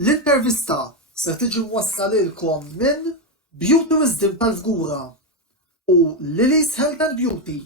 L-intervista se tiġi mwassla lilkom minn Beauty Wisdom tal-Fgura u Lily's Health and Beauty.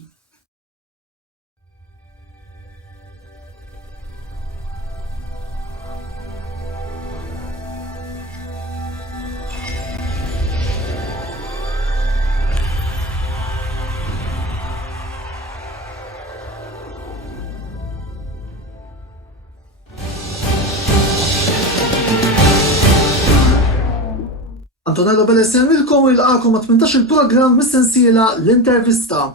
Antonello Bellesen milkom u jilqakom ma' 18 il-programm mis-sensiela l-intervista.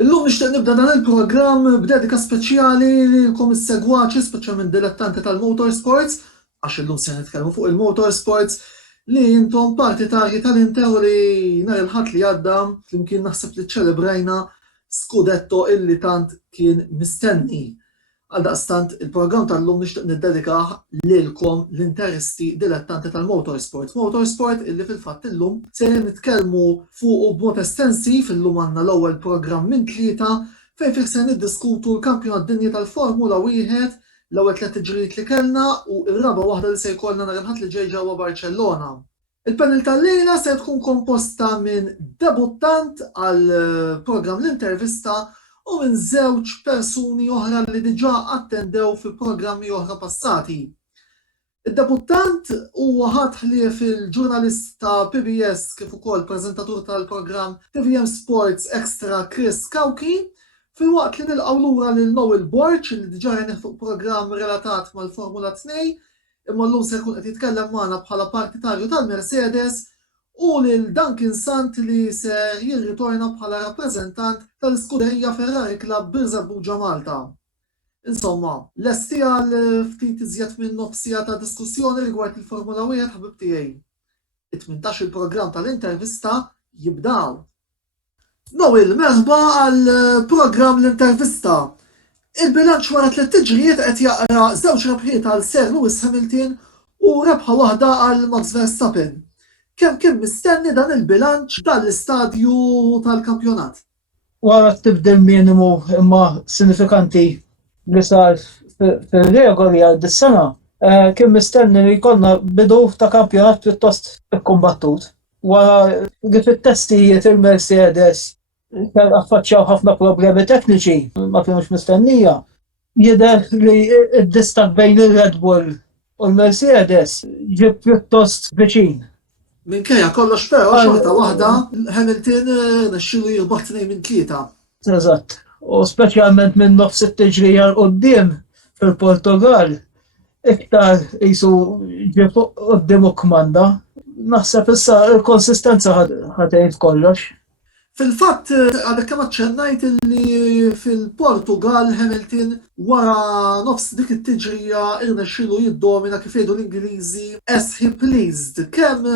Illum nixtieq nibda dan il-programm b'dedika speċjali lilkom is-segwaċi speċjalment dilettanti tal-motorsports, għax illum se nitkellmu fuq il-motorsports li intom partitarji tal-Inter u li nhar il-ħadd li għadda flimkien naħseb li ċċelebrajna skudetto illi tant kien mistenni. Għaldaqstant il-programm tal-lum nixtieq niddedikah lilkom l-interisti dilettanti tal-motorsport. Motorsport illi fil-fatt illum se nitkellmu fuq b'mod estensiv illum għandna l-ewwel programm minn tlieta fejn fih se niddiskutu l-kampjonat dinji tal-Formula Wieħed, l-ewwel tliet tiġrijiet li kellna u r-raba' waħda li se jkollna nhar il-ħadd li ġej ġewwa Barcellona. Il-panel tal-lejla se tkun komposta minn debuttant għal programm l-intervista u minn żewġ persuni oħra li diġà attendew fi programmi oħra passati. Id-debuttant huwa ħadd fil-ġurnalista PBS kif ukoll preżentatur tal-programm TVM Sports Extra Chris Kawki, filwaqt li nilqgħu lura lil Noel Borch li diġà kien fuq programm relatat mal-Formula 2, imma llum se jkun qed jitkellem magħna bħala partitarju tal-Mercedes u lil Duncan Sant li se jirritorna bħala rappreżentant tal-Scuderia Ferrari Club Birzebbuġa Malta. Insomma, lesti għal ftit iżjed minn nofsija ta' diskussjoni rigward il-Formula 1 ħabib tiegħi. It-18 il-programm tal-intervista jibdaw. Noel, merħba għal programm l-intervista. Il-bilanċ wara tliet tiġrijiet qed jaqra żewġ rebħiet għal Sir Lewis Hamilton u rebħa waħda għal Max Verstappen. Kemm kien mistenni dan il-bilanċ dal-istadju tal-kampjonat? Wara tibdel minimu imma sinifikanti li sar fil-regoli għal dis-sena, kien mistenni li jkollna bidu ta' kampjonat pjuttost ikkombattut. Wara li fit-testijiet il-Mercedes affaċċjaw ħafna problemi tekniċi ma kienux mistennija. Jidher li d-distak bejn ir-Red Bull u l-Mercedes ġie pjuttost viċin. Minkejja kollox però xorta waħda Hamilton nexxielu jirbaħ 2 minn 3. Eżatt. U speċjalment minn nofs it-tiġrija l-qoddim fil-Portugal, iktar qisu ġie fuq qoddim u kmanda. Naħseb issa l-konsistenza ħadejt kollox. Fil-fatt għadek kemm aċċennajt li fil-Portugal Hamilton wara nofs dik it-tiġrija irnexxielu jiddomina kif jgħidu l-Ingliżi as he pleased. Kemm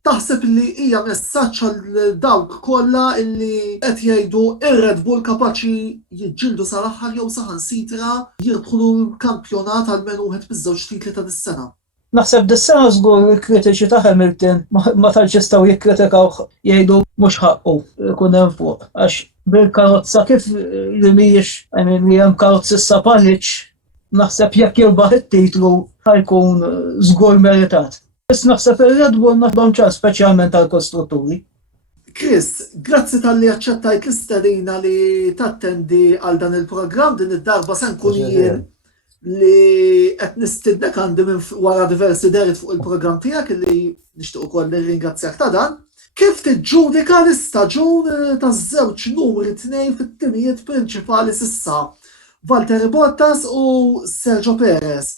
taħseb li hija messaġġ għal dawk kollha illi qed jgħidu ir-Red Bull kapaċi jiġġieldu sal-aħħar jew saħansitra jirbħu l-kampjonat għal menu wieħed biż-żewġ titli ta' dis-sena? Naħseb dis-sena żgur il-kritiċi ta' Hamilton ma tantx jistgħu jikkritikaw jgħidu mhux ħaqqu jkun hemm fuq għax bil-karozza kif li mhijiex li hemm karozzi issa Palic, naħseb jekk jirbaħ it-titlu ħajkun żgur meritat. Issa naħseb ir-Red Bull naħdhom ċans speċjalment għall-kostrutturi. Chris, grazzi tal-li aċċettajt l-istedina li tattendi għal dan il-programm din id-darba se nkun jien li qed nistidnek għandi minn wara diversi derit fuq il-programm tiegħek li nixtieq ukoll nirringrazzjak ta' dan. Kif tiġġudika l-istaġun taż-żewġ numri 2 fit-timijiet prinċipali s'issa, Valtteri Bottas u Sergio Perez?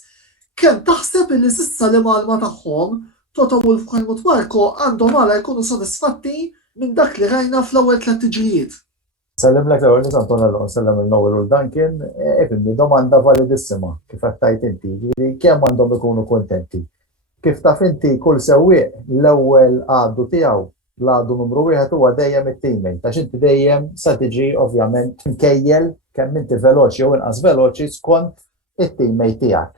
Kemm taħseb li s'issa li malma tagħhom Toto Wolff u Helmut Marko għandhom għala jkunu sodisfatti minn dak li rajna fl-ewwel 3 tiġrijiet? Sellimlek l-ewwel nies Antonello, sellem il-Noel u l-Duncan, ifimni domanda validissima kif qed tajt inti, ġifieri kemm għandhom ikunu kuntenti. Kif taf inti kull sewwieq l-ewwel għaddu tiegħu l-għaddu numru 1 huwa dejjem it-teammate, għax inti dejjem sa tiġi ovvjament mkejjel kemm inti veloċi jew inqas veloċi skont it-teammate tiegħek.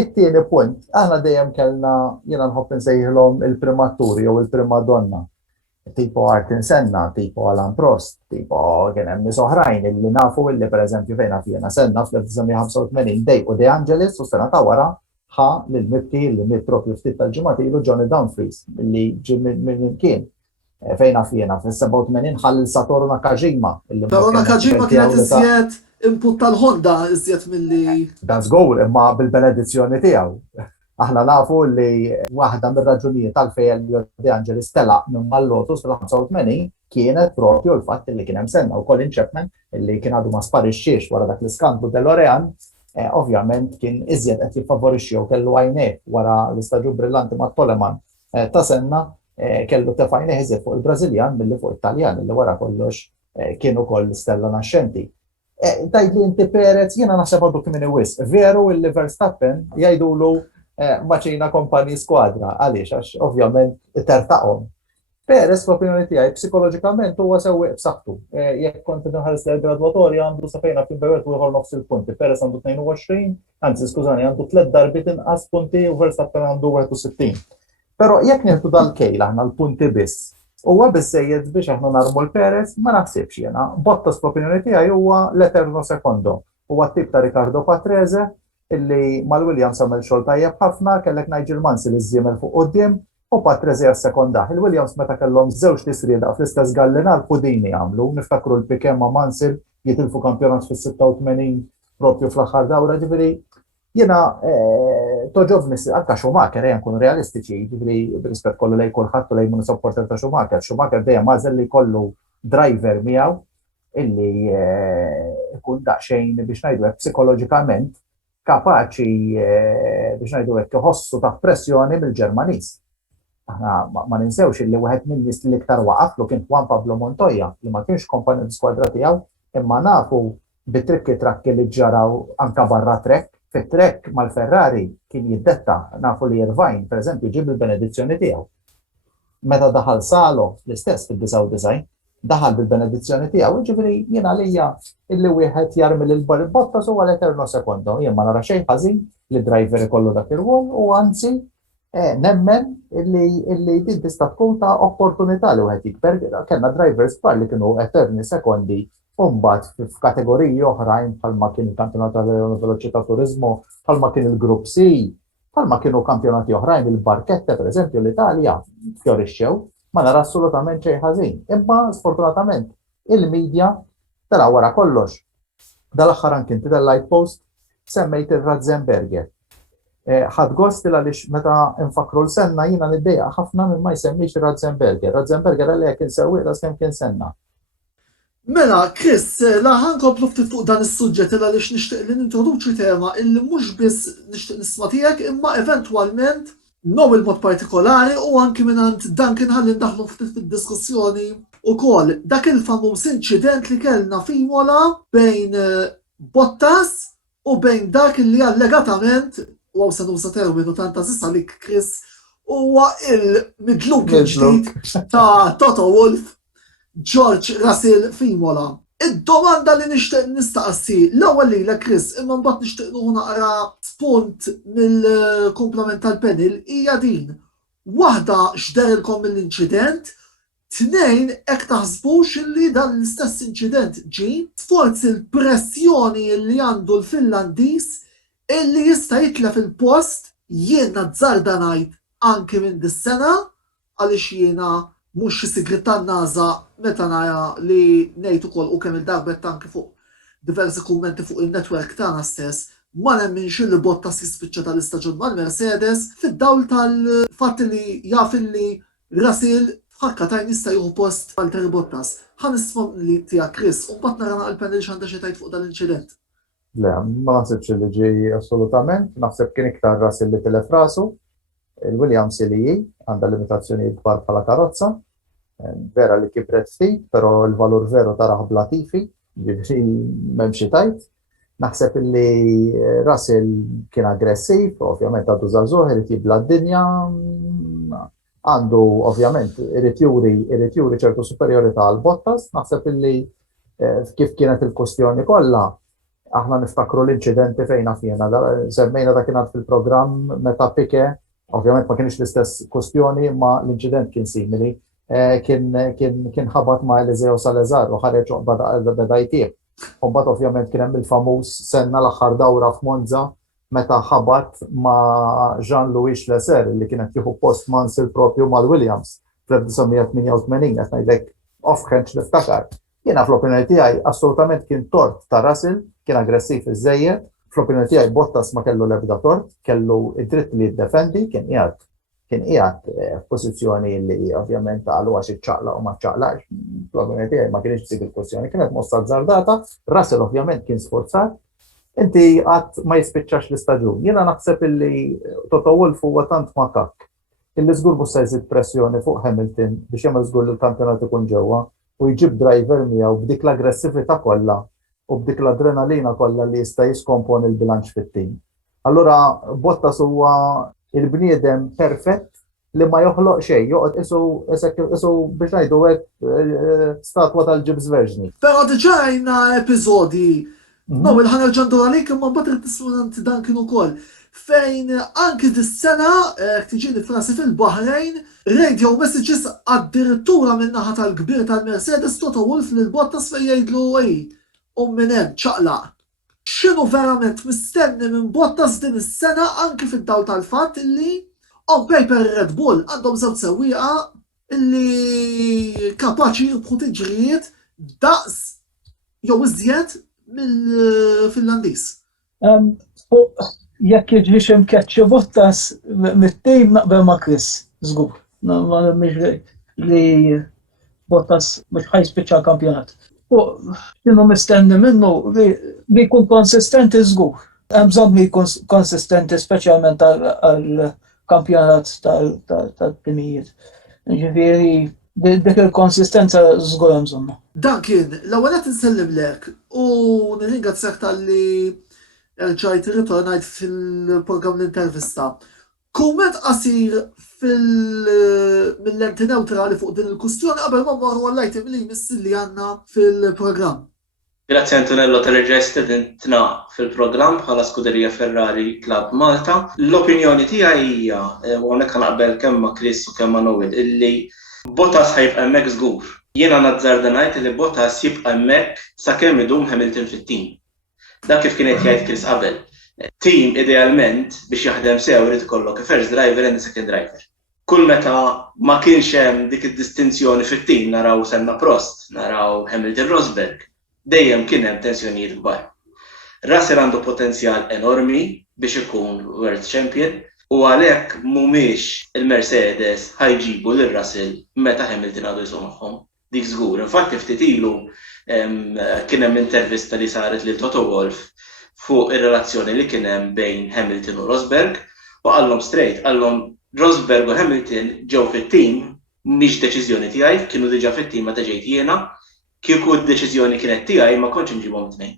It-tieni punt, aħna dejjem kellna jiena nħobb insejħilhom il-primaturi jew il-primadonna. Tipo Ayrton Senna, tipo Alain Prost, tipo kien hemm nies oħrajn illi nafu illi pereżempju fejn jiena Senna fl-1985 dej u De Angelis u sena ta' wara ħa l-mibti li miet propju ftit tal-ġimgħat ilu Johnny Dumfries li ġie minn kien fejna fjena fis-87 ħall Satoru Nakajima. Però Nakajima kienet iżjed input tal-Honda iżjed milli. Dan żgur imma bil-benedizzjoni tiegħu. Aħna nafu li waħda mir-raġunijiet tal-fejn De Angelis telaq minn mal-Lotus fil-85 kienet propju l-fatt li kien hemm senna u Colin Chapman li kien għadu ma sparixxiex wara dak l-iskandlu DeLorean, ovvjament kien iżjed qed jiffavorixxi u kellu għajnejh wara l-istaġun brillanti ma' Toleman ta' senna kellu tefajnejh iżjed fuq il-Brażiljan milli fuq Italjan li wara kollox kienu koll stella naxxenti. Tajt li inti Perez jiena naħseb għadu kien wisq. Veru li Verstappen jgħidulu maċina kompani skwadra, għaliex, għax ovvjament tertaqhom. Perez, fl-opinjoni tiegħi, psikoloġikament huwa sewwieq b'saħħtu. Jekk kont inħares l-gradwatorja għandu safejna fil-bewet u jħor nofs il-punti. Perez għandu 22, anzi skużani, għandu 3 darbit inqas punti u Verstappen għandu 61. Però jekk nieħdu dal-kejl aħna l-punti biss, huwa biżżejjed biex aħna narmu l-Perez, ma naħsibx jiena. Bottas fl-opinjoni tiegħi huwa l-eterno sekondo. Huwa t-tip ta' Riccardo Patrese illi mal-Williams għamel xogħol tajjeb ħafna, kellek Nigel Mansell li żiemel fuq quddiem u Patrese għas-sekonda. Il-Williams meta kellhom żewġ tisrieda fl-istess gallina l-pudini għamlu, niftakru l-Piquet ma' Mansell jitilfu kampjonat fis-86 propju fl-aħħar dawra, ġifieri jiena toġobni anke Schumacher nkunu realistiċi, ġifieri b'rispett kollu lejn kulħadd u lejn min supporter ta' Schumacher. Schumacher dejjem għażel li jkollu driver miegħu illi ikun daqsxejn biex ngħidu psikoloġikament kapaċi biex ngħidu hekk iħossu taħt pressjoni mill-Ġermaniż. Aħna ma ninsewx li wieħed min-nies li iktar waqaflu kien Juan Pablo Montoya li ma kienx kompanju skwadra tiegħu, imma nafu bit-trikki trakki li ġaraw anke barra trekk. Fit-trekk mal-Ferrari kien jiddetta nafu li Irvine, pereżempju, ġib il-benedizzjoni tiegħu. Meta daħal Salo l-istess fil-99, daħal bil-benedizzjoni tiegħu, ġifieri jiena għalija illi wieħed jarmel il-Bottas huwa l-eterno sekondo. Jien ma nara xejn ħażin li driver ikollu dak ir-rwol u anzi nemmen illi din tista' tkun ta' opportunità li wieħed jikber. Kellna drivers kbar li kienu eterni sekondi u mbagħad f'kategoriji oħrajn bħalma kien il-kampjonat tal-veloċità turizmu, bħalma kien il-Grupp C, bħalma kienu kampjonati oħrajn il-Barkette pereżempju l-Italja fjorixxew. Ma nara assolutament xejn ħażin. Imma sfortunatament il-medja tara wara kollox. Dal-aħħar anke inti tal-Light Post semmejt ir-Ratzenberger. Ħadd gost għaliex meta nfakru l-senna jiena niddejja ħafna minn ma jsemmix ir-Ratzenberger. Ratzenberger għalih kien sewwieq kemm kien senna. Mela, Chris, laħan komplu ftit fuq dan is-suġġett għaliex nixtieq li nintroduċi tema illi mhux biss nixtieq nisma' tiegħek imma eventwalment nom il-mod partikolari u anki minant Duncan ħalli ndaħlu ftit fid-diskussjoni ukoll dak il-famuż inċident li kellna f'Imola bejn Bottas u bejn dak li allegatament u se nuża terminu tant sissa li Chris huwa il-midluk il-ġdid ta' Toto Wolff George Russell f'Imola. Id-domanda li nixtieq nistaqsi l-ewwel lilek Chris, imma mbagħad nixtieq naqra spunt mill-komplement tal-panel hija din. Waħda x'derilkom mill-inċident, tnejn hekk taħsbux illi dan l-istess inċident ġie forsi l-pressjoni li għandu l-Finlandiż illi jista' jitlef il-post jiena żarda ngħid anke minn dis-sena għaliex jiena mhux xi sigrit tan-NASA meta nara li ngħid ukoll u kemm il-darbet anke fuq diversi kummenti fuq il-netwerk tagħna stess ma nemminx li Bottas jispiċċa tal-istaġun mal-Mercedes fid-dawl tal-fatt li jaf li Russell f'ħakkatajn jista' jieħu post Valtteri Bottas. Ħanisma' li tiegħek Chris u mbagħad nara il-panel x'għandha xi tgħid fuq dan l-inċident. Le, ma naħsibx li ġej assolutament, naħseb kien iktar Russell li telef rasu. Il-Williams li għandha limitazzjonijiet kbar bħala karozza, vera li kibret ftit, però l-valur veru taraħ bla tifi, ġifieri m'hemm xi tajt. Naħseb li Russell kien aggressiv, ovvjament għandu żagħżugħ irid jibla d-dinja, għandu ovvjament irid juri ċertu superjorità għal Bottas, naħseb illi kif kienet il-kwestjoni kollha aħna niftakru l-inċidenti fejn fjena, semmejna dak kien fil-programm meta Piquet. Ovvjament ma kienx l-istess kwestjoni, ma l-inċident kien simili. Kien ħabat ma' Eliseo Salazar u ħareġ beda jtieb. Mbagħad ovvjament kien hemm il-famuż senna l-aħħar dawra f'Monza meta ħabat ma' Jean-Louis Leclerc li kienet jieħu post Mansell propju mal-Williams fl-1988 qed ngħidlek off-hench niftakar. Jiena fl-opinjoni tiegħi assolutament kien tort ta' Russell, kien aggressiv iżejjed, fl-opinjoni tiegħi Bottas ma kellu l-ebda tort, kellu id-dritt li jiddefendi, kien qiegħed f'pożizzjoni li ovvjament għalu għax iċċaqla u ma ċċaqlax. Fl-opinjoni tiegħi ma kienx dik il-kwestjoni, kienet mossa żardata, Russell ovvjament kien sforzat. Inti għad ma jispiċċax l-istaġun. Jiena naħseb illi Toto Wolff huwa tant makak illi żgur mhux se jżid pressjoni fuq Hamilton biex jagħmel żgur li l-kampjonat ikun ġewwa u jġib driver miegħu b'dik l-aggressività kollha u b'dik l-adrenalina kollha li jista' jiskomponi l-bilanċ fit-tim. Allura Bottas huwa il-bniedem perfett li ma joħloq xejn, joqgħod isu biex ngħidu hekk statwa tal-Gibbs Verġni. Però diġà għajna episodi ħana ġandu għalik imma mbagħad tismunanti dan kienu ukoll. Fejn anki dis-sena tiġini frasi fil-Bahrejn radio messages addirittura min-naħa tal-kbir tal-Mercedes Toto Wolff lil Bottas fejn jgħidlu minn hemm ċaqlaq. X'inhu verament mistenni minn Bottas din is-sena anki fid-dawl tal-fatt illi on paper Red Bull għandhom żewġ sewwieqa illi kapaċi jirbħu tiġrijiet daqs jew iżjed mill-Finlandiż. Jekk jiġrix imkeċċi Bottas mit-tejm naqbel ma' Chris, żgur. Ma mhix li Bottas mhux ħajspiċċa l-kampjonat. Kienu mistenni minnu li jkun konsistenti żgur. Hemm bżonn li jkun konsistenti speċjalment għall-kampjonat tal-timijiet. Ġifieri dik il-konsistenza żgur hemm bżonna. Dan kien l-ewwel qed insellimlek u nirringrazzjak talli rġajt irritornajt fil-programm l-intervista. Kumment qasir mill-lenti neutrali fuq din il-kustjoni qabel ma mmorru għall-item li jmissi li għandna fil-programm. Grazzi Antonello tal-reġa' istedentna fil-programm bħala Scuderia Ferrari Club Malta. L-opinjoni tiegħi hija u hawnhekk naqbel kemm ma' Chris u kemm ma' Noel illi Bottas ħajbqa' hemmhekk żgur. Jiena nazzarda ngħid li Bottas jibqa' hemmhekk sakemm idum Hamilton fit-tim. Dak kif kienet jgħid Chris qabel. Team idealment biex jaħdem sew irid ikollok first driver and second driver. Kull meta ma kienx hemm dik id-distinzjoni fit-tim naraw Senna Prost, naraw Hamilton Rosberg, dejjem kien hemm tensjonijiet kbar. Russell għandu potenzjal enormi biex ikun World Champion u għalhekk mhumiex il-Mercedes ħajġibu lil Russell meta Hamilton għadu jsu magħhom. Dik żgur. Infatti ftit ilu kien hemm intervista li saret lil Toto Wolff fuq ir-relazzjoni li kien hemm bejn Hamilton u Rosberg u qallhom straight, qallhom Rosberg u Hamilton ġew fit-tim mhix deċiżjoni tiegħi, kienu diġà fit-tim meta ġejt jiena, kieku d-deċiżjoni kienet tiegħi ma kontx inġibhom tnejn.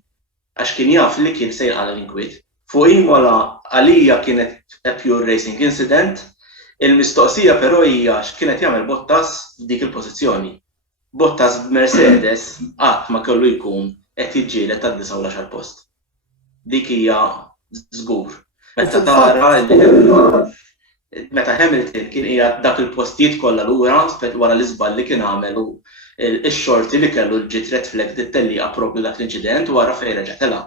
Għax kien jaf li kien se jqala l-inkwiet. Fuq Imola għalija kienet a pure racing incident, il-mistoqsija però hija x'kienet jagħmel Bottas f'dik il-pożizzjoni. Bottas b'Mercedes qatt ma kellu jkun qed jiġġieled tad-19 post. Dik hija żgur. Meta tara meta Hamilton kien qiegħed dak il-postijiet kollha lura wara l-iżball li kien għamel u x-xorti li kellu l-ġiet red flag tittelliqa proprju dak l-inċident wara fejn reġa' telha.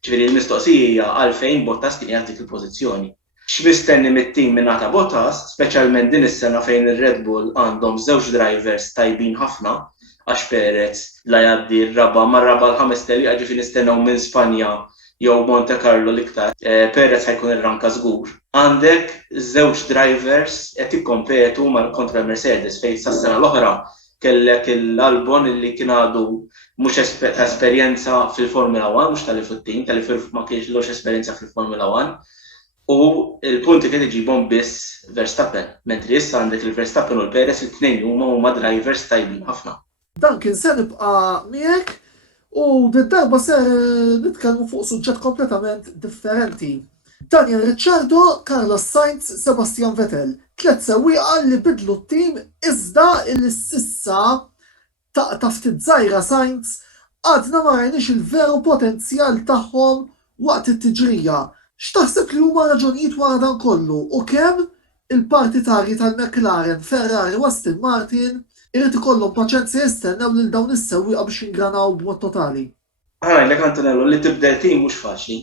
Ġifieri l-mistoqsija għalfejn Bottas kien qiegħed dik il-pożizzjoni. X'mistenni mit-tim minn ta' Bottas, speċjalment din is-sena fejn ir-Red Bull għandhom żewġ drivers tajbin ħafna għax Perez la jgħaddi r-raba' mar-raba' l-ħames telliqa ġifieri nistennew minn Spanja jew Monte Carlo l-iktar. Perez ħajkun ir-ranka żgur. Għandek żewġ drivers qed jikkompetu kontra Mercedes fejn sas-sena l-oħra kellek l-Albon li kien għadu mhux esperjenza fil-Formula 1, mhux tal-li fit-tim, tal-li ma kienx l esperjenza fil-Formula 1. U il-punti kien iġibhom biss Verstappen, mentri issa għandek il-Verstappen u l-Perez it-tnejn huma drivers tajbin ħafna. Dan kien se nibqa' miegħek u bid-darba ser nitkellmu fuq suġġett kompletament differenti. Daniel Ricciardo, Carlos Sainz, Sebastian Vettel. 3 sewwieqa li bidlu t-tim iżda il-sissa ta' ftit żgħira Sainz għadna ma rajniex il-veru potenzjal tagħhom waqt it-tiġrija. X'taħseb li huma raġunijiet wara dan kollu u kemm il-partitarji tal-McLaren, Ferrari u Aston Martin irid ikollhom paċenzja jistennew lil dawn is-sewwieqa biex jingranaw b'mod totali. Ngħidlek Antonello li tibdel tim mhux faċli.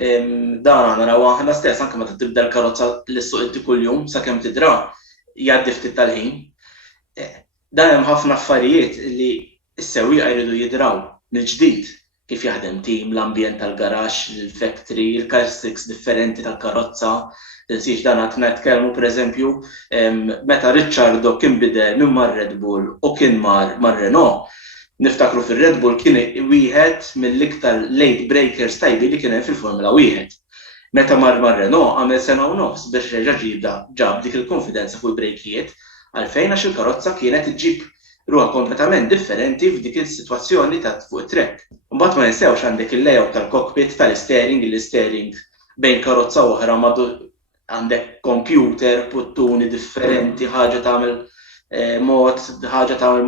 Dan għana raw aħna stess anke meta tibda l-karozza l-suq inti kuljum sakemm tidra jgħaddi ftit tal-ħin. Dan hemm ħafna affarijiet li s-sewwieqa jridu jidraw mill-ġdid kif jaħdem tim, l-ambjent tal-garax, l-factory, il-characteristics differenti tal-karozza. Tinsiex dan qed nitkellmu pereżempju meta Ricciardo kien bidel minn mar Red Bull u kien mar Renault. Niftakru fir-Red Bull kien wieħed mill-iktar late breakers tajbi li kien hemm fil-Formula 1. Meta mar Renault għamel sena u nofs biex reġa' ġab dik il-konfidenza fuq il-brejkijiet għalfejn għax il-karozza kienet iġġib ruha kompletament differenti f'dik is-sitwazzjoni ta' fuq it-trek. Mbagħad ma ninsewx għandek il-layout tal-cockpit tal-steering, il-steering bejn karozza oħra għandek computer, buttuni differenti, ħaġa tagħmel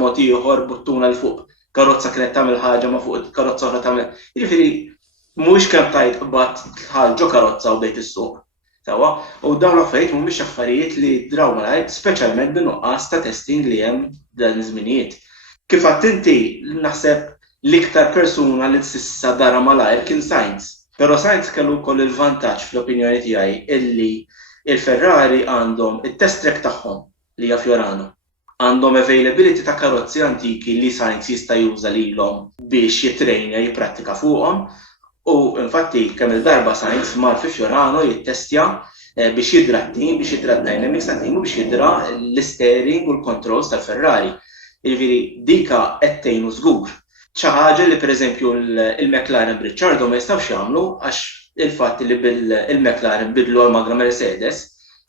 mod ieħor, buttuna l fuq karozza kienet tagħmel ħaġa ma fuq karozza oħra tagħmel. Jiġifieri mhuwiex kemm tajt qbad ħalġu karozza u bdejt is-suq. Sewwa, u dawn l-affarijiet mhumiex affarijiet li draw malajr, speċjalment bin-nuqqas ta' testing li hemm dan iż-żminijiet. Kif qatt inti naħseb l-iktar persuna li s'issa dara malajr kien Sainz. Però Sainz kellu wkoll il-vantaġġ fl-opinjoni tiegħi illi il-Ferrari għandhom it-test track tagħhom li hija Fiorano. Għandhom availability ta' karozzi antiki li Sainz jista' juża lilhom biex jitrejna jipprattika fuqhom. U infatti kemm il-darba Sainz mar fi Fiorano jittestja biex jidra t-tim, biex jidra d-dynamics tat-tim u biex jidra l-steering u l-controls tal-Ferrari. Jiġifieri dika qed tgħinu żgur. Xi ħaġa li pereżempju il-McLaren b'Ricciardo ma jistgħux jagħmlu għax il-fatt li il-McLaren bidlu għal-magra Mercedes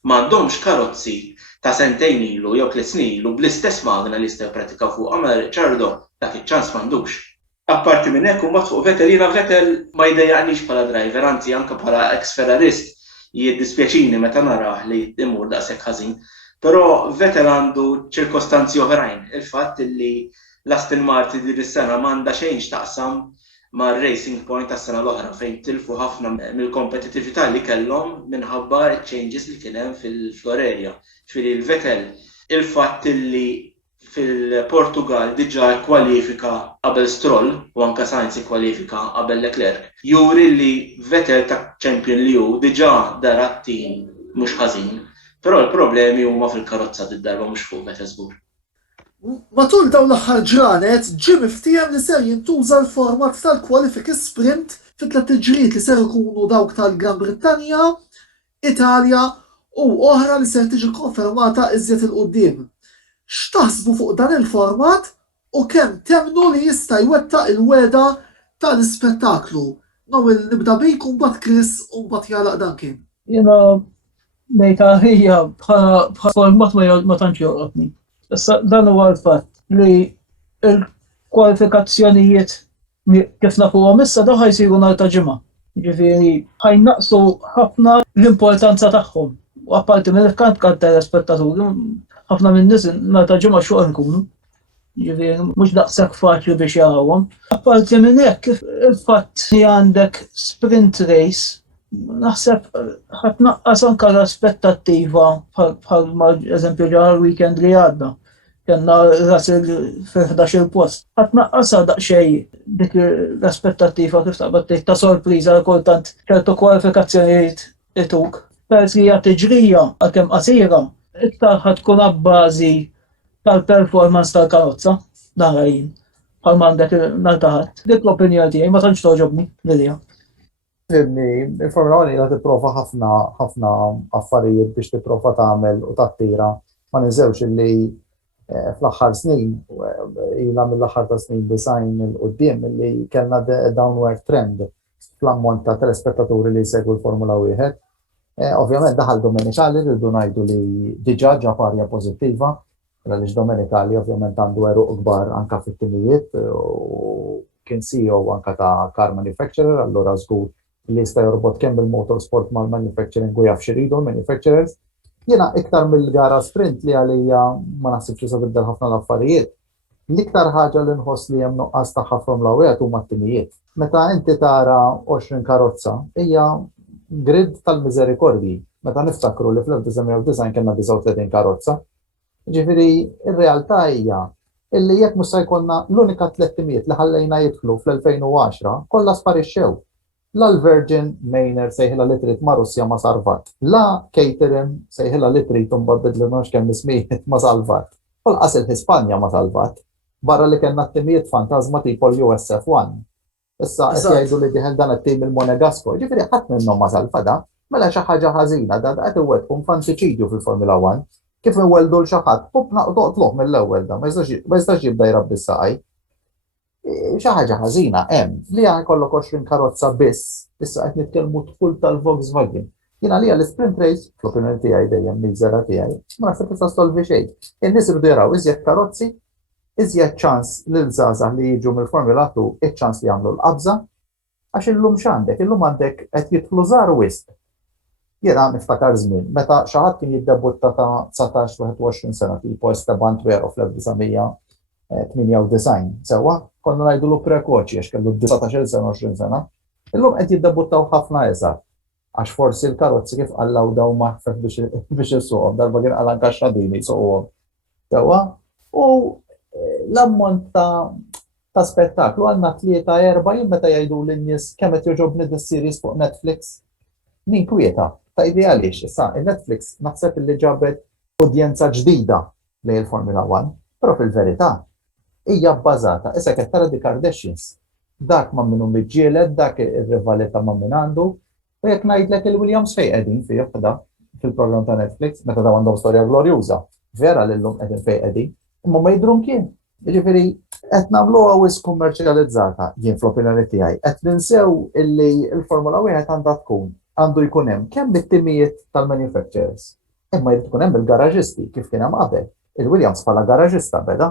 m'għandhomx karozzi ta' sentejn ilu jew 3 snin ilu bl-istess magna li jistgħu jippratikaw fuqha ma Ricciardo dak iċ-ċans m'għandux. Apparti minn hekk imbagħad fuq Vettel jiena Vettel ma jdejjaqniex bħala driver, anzi anke bħala ex-Ferrarist jiddispjaċini meta narah li imur daqshekk ħażin. Però Vettel għandu ċirkostanzi oħrajn, il-fatt li l-Aston Martin din is-sena m'għandha xejn x'taqsam mar-Racing Point tas-sena l-oħra fejn tilfu ħafna mill-kompetittività li kellhom minħabba ch-changes li kien hemm fil-Floreria. Ġifieri l-Vettel il-fatt li fil-Portugal diġà kwalifika qabel Stroll u anke Sainz kwalifika qabel Leclerc. Juri li Vettel ta' champion li hu diġà dara t-tim mhux ħażin, però l-problemi huma fil-karozza d-darba mhux fuq Vettel żgur. Matul dawn l-aħħar ġranet ġie miftijem li ser jintuża l-format tal-kwalifiki sprint fit-tliet tiġrijiet li ser ikunu dawk tal-Gran Brittanja, Italja u oħra li ser tiġi konfermata iżjed il-qudiem. X'taħsbu fuq dan il-format u kemm temnu li jista' jwettaq il-weda tal-ispettaklu? Nowel nibda bejkum mbagħad Chris u mbagħad jalaq dan kien. Jiena ngħidha hija bħala format ma tantx joqgħodni. Dan huwa l-fatt li l-kwalifikazzjonijiet kif nafuhom issa dawn ħajsiru nhar ta' ġimgħa. Jiġifieri ħajnaqsu ħafna l-importanza tagħhom. U apparti minn kant telespettaturi, ħafna minn nies nhar ta' ġimgħa xogħol nkunu. Jiġifieri mhux daqshekk faċli biex jarawhom. Apparti minn hekk il-fatt li għandek sprint race naħseb ħadd naqqas anke l-aspettattiva bħal eżempju ġara l-weekend li għadda. Kenna Russell fil-11 post. Ħadd naqqasha daqsxejn dik l-aspettattiva kif taqbad ta' sorpriża kultant ċertu kwalifikazzjonijiet ituk. Peress li hija tiġrija għalkemm qasira, iktar ħadd tkun abbażi tal-performance tal-karozza narajin bħal m'għandek nartaħat. Dik l-opinjoni tiegħi ma tantx toġobni l-idea. Il-Formula 1 hija tipprova ħafna affarijiet biex tipprova tagħmel u tattira. Ma niżewx illi fl-aħħar snin, ilha mill-aħħar ta' snin design il-qudiem li kellna downward trend fl-ammont ta' telespettaturi li jsegwu l-Formula 1. Ovvjament daħal Domenicali rridu ngħidu li diġà ġab arja pożittiva, għaliex Domenicali ovvjament għandu eruq kbar anke fit-timijiet u kien CEO anke ta' car manufacturer, allura żgur li jista' jorbot kemm bil-motorsport mal-manufacturing u jaf x'iridu manufacturers. Jiena iktar mill-gara sprint li għalija ma naħsibx se biddel ħafna l-affarijiet. L-iktar ħaġa li nħoss li hemm nuqqas tagħha Formula 1 huma t-timijiet. Meta inti tara 20 karozza hija grid tal-miżerikordji. Meta niftakru li fl-1990 kellna 39 karozza. Ġifieri ir-realtà hija illi jekk mhux se jkollna l-unika 3 timijiet li ħallejna jidħlu fl-2010 kollha sparixxew. La l-Virgin Maynard sejħila li trid ma' Russja ma salvat. La Caterham sejħila li trid imbabbil li mhux kemm ismijiet ma salvat. U l-qas il-Ħispanja ma salvat. Barra li kellna t-timijiet fantasma tipo l-USF1. Issa qed jgħidu li diħel dan it-tim il-Monegasco, ġifieri ħadd minnhom ma salva da, mela xi ħaġa ħażina da qed iwettqu fantiċidju fil-Formula 1. Kif inweldu l xi ħadd, toqtluh mill-ewwel da, ma jistax jibda jrabbi s-saqaj. Xi ħaġa ħażina hemm li jkollok 20 karozza biss, issa qed nitkellmu dħul tal-Volkswagen. Jiena li l-sprint race, fl-opinjoni tiegħi dejjem miżera tiegħi, ma naħseb tista' stolvi xejn. In-nies irdu jaraw iżjed karozzi, iżjed ċans lil żgħażagħ li jiġu mill-Formula 2 iċ-ċans li jagħmlu l-qabża, għax illum x'għandek, illum għandek qed jidħlu żgħar wisq. Jiena niftakar żmien, meta xi ħadd kien jiddebutta ta' 19-21 sena tipo Esteban Tuero fl-1998 sewwa, konna ngħidulu prekoċi għax kellu 19 sena 20 sena. Illum qed jiddebuttaw ħafna eżgħar għax forsi l-karozzi kif qallaw daw maħfef biex isuqhom, darba kien qal anke x'adini jsuqhom. Sewwa, u l-ammont ta' spettaklu għandna 3-4 jien meta jgħidu lin-nies kemm qed jogħġobni dis-series fuq Netflix. Ninkwieta, ta' idealix, issa il-Netflix naħseb li ġabet udjenza ġdida lejn il-Formula 1, però fil-verità hija bbażata, issa qed tara di Kardashians. Dak ma' minnu miġġieled, dak ir-rivalità ma' min għandu, u jekk ngħidlek il-Williams fejn qegħdin fih fil-programm ta' Netflix, meta daw għandhom storja glorjuża. Vera li llum qegħdin fejn qegħdin, imma ma jidhrum kien. Jiġifieri qed nagħmluha wisq kummerċjalizzata jien fl-opinjoni tiegħi. Qed ninsew illi l-Formula 1 għandu jkun hemm kemm bit-timijiet tal-manufacturers. Imma jrid tkun hemm il-garaġisti kif kien hemm qabel. Il-Williams bħala garaġista beda,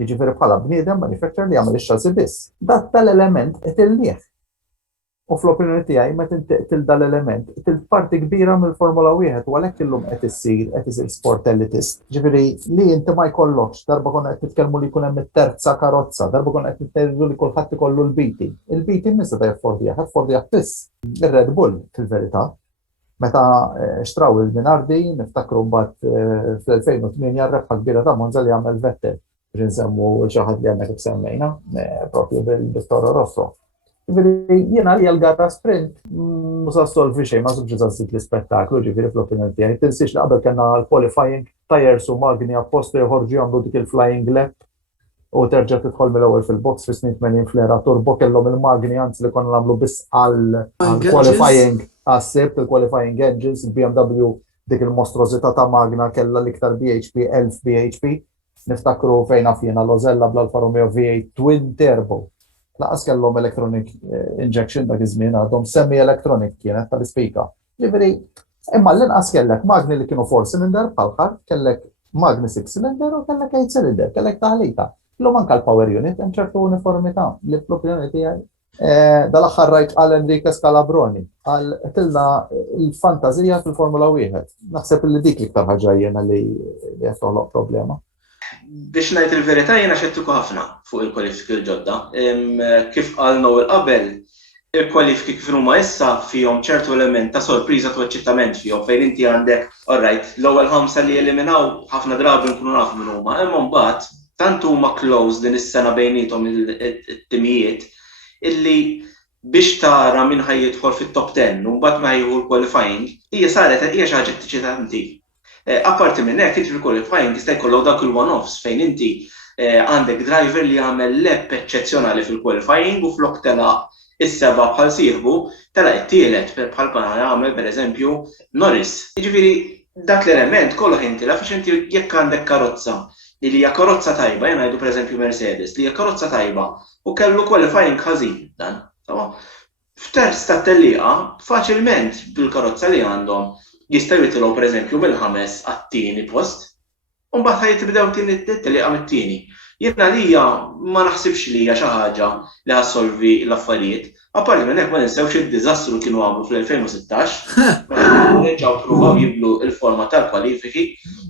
jiġifieri bħala bniedem manufacturer li jagħmel ix-xassi biss. Dat tal-element qed ilnieh. U fl-opinjoni tiegħi meta intil dal-element, il-parti kbira mill-Formula 1 u għalhekk illum qed isir sport elitist. Ġifieri li inti ma jkollokx darba konna qed titkellmu li jkun hemm it-terza karozza, darba konna qed nitkellmu li kulħadd ikollu l-biti. Il-biti mista ta' jaffordija biss. Ir-Red Bull fil-verità. Meta xtraw il-Minardi, niftakru mbagħad fl-2008 rebħa kbira ta' Monza li għamel Vettel. Biex nsemmu xi ħadd li għandek semmejna, propju bil-Toro Rosso. Jiena li għal-garra sprint, musa solvi xejn, ma subġi zazzit l-spettaklu, ġifieri fl-opinjoni tiegħi. Tinsiex li qabel kellna l-qualifying tires u magni apposta joħorġu jagħmlu dik il-flying lap u terġa' tidħol mill-ewwel fil-box fi snin 80 flera turbo kellhom il-magni anzi li konna nagħmlu biss għall-qualifying għas-sib, il-qualifying engines, il-BMW dik il-mostrużità ta' magna kellha l-iktar BHP 1000 BHP. Niftakru fejn fjena l-Ozella bl-Alfa Romeo V8 twin turbo. Laqas kellhom electronic injection dak iż-żmien għadhom semi-electronic kienet tal-ispika. Ġifieri, imma l-inqas kellek magni li kienu 4-cylinder bħal kellek magni 6-cylinder u kellek 8-cylinder, kellek taħlita. Illum anke l-power unit hemm ċertu uniformità li fl-opinjoni tiegħi. Dal-aħħar rajt għal Enrique Scalabroni għal tilna l-fantazija fil-Formula 1. Naħseb li dik l-iktar ħaġa jiena li qed toħloq problema. Biex ngħid il-verità jiena xettiku ħafna fuq il-kwalifiki l-ġodda. Kif qal Noel qabel, il-kwalifiki kif huma issa fihom ċertu element ta' sorpriża u eċċittament fihom fejn inti għandek alright, l-ewwel ħamsa li eliminaw ħafna drabi nkunu nafu min huma, imma mbagħad tant huma close din is-sena bejniethom it-timijiet illi biex tara min ħajjidħol fit-top 10 u mbagħad ma jieħu l-qualifying hija saret hija xi ħaġa eċċitanti. Apparti minn hekk inti fil-qualifying tista' jkollok dak il-one-offs fejn inti għandek driver li jagħmel lep eċċezzjonali fil-qualifying u flok telaq is-seba' bħal sieħbu telaq it-tielet bħal jagħmel pereżempju Norris. Jiġifieri dak l-element kollox inti għax inti jekk għandek karozza li hija karozza tajba, jien ngħidu pereżempju Mercedes li hija karozza tajba u kellu qualifying ħażin dan. F'terz tat-tellieqa faċilment bil-karozza li għandhom jistgħu jitilgħu pereżempju mill-ħames għat-tieni post, u mbagħad ħajtibdew tellieqa mit-tieni. Jiena lija ma naħsibx li hija xi ħaġa li ħassolvi l-affarijiet. Apparti minn hekk ma ninsewx id-diżastru li kienu għamlu fl-2016, nerġgħu pruvaw jibdlu l-forma tal-kwalifiki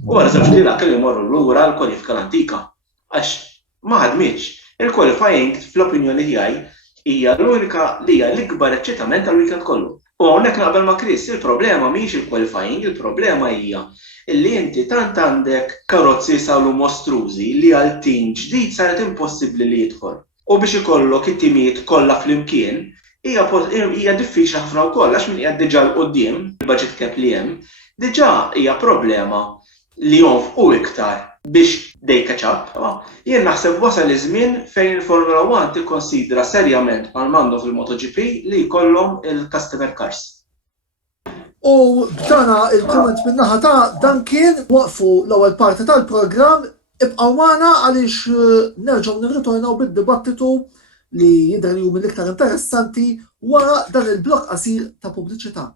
u wara żewġ tliela kellu jmorru lura l-kwalifika l-antika. Għax ma ħadmitx. Il-qualifying fl-opinjoni tiegħi hija l-unika li hija l-ikbar eċċitament tal-weekend kollu. U hawnhekk naqbel ma' Chris, il-problema mhix il-qualifying, il-problema hija illi inti tant għandek karozzi salu mostrużi li għal tim ġdid saret impossibbli li jidħol. U biex ikollok it-timijiet kollha flimkien, hija diffiċli ħafna wkoll għax min qiegħed diġà l-qudiem il-budget cap li hemm, diġà hija problema li jonfqu iktar biex they catch up. Jien naħseb wasal iż-żmien fejn il-Formula 1 tikkonsidra serjament bħal m'għandhom fil-MotoGP li jkollhom il-customer cars. U dana il-komment minnaħa ta' dan kien waqfu l-ewwel parti tal-programm ibqgħu magħna għaliex nerġgħu nirritornaw bid-dibattitu li jidher li hu mill-iktar interessanti wara dan il-blokk qasir ta' pubbliċità.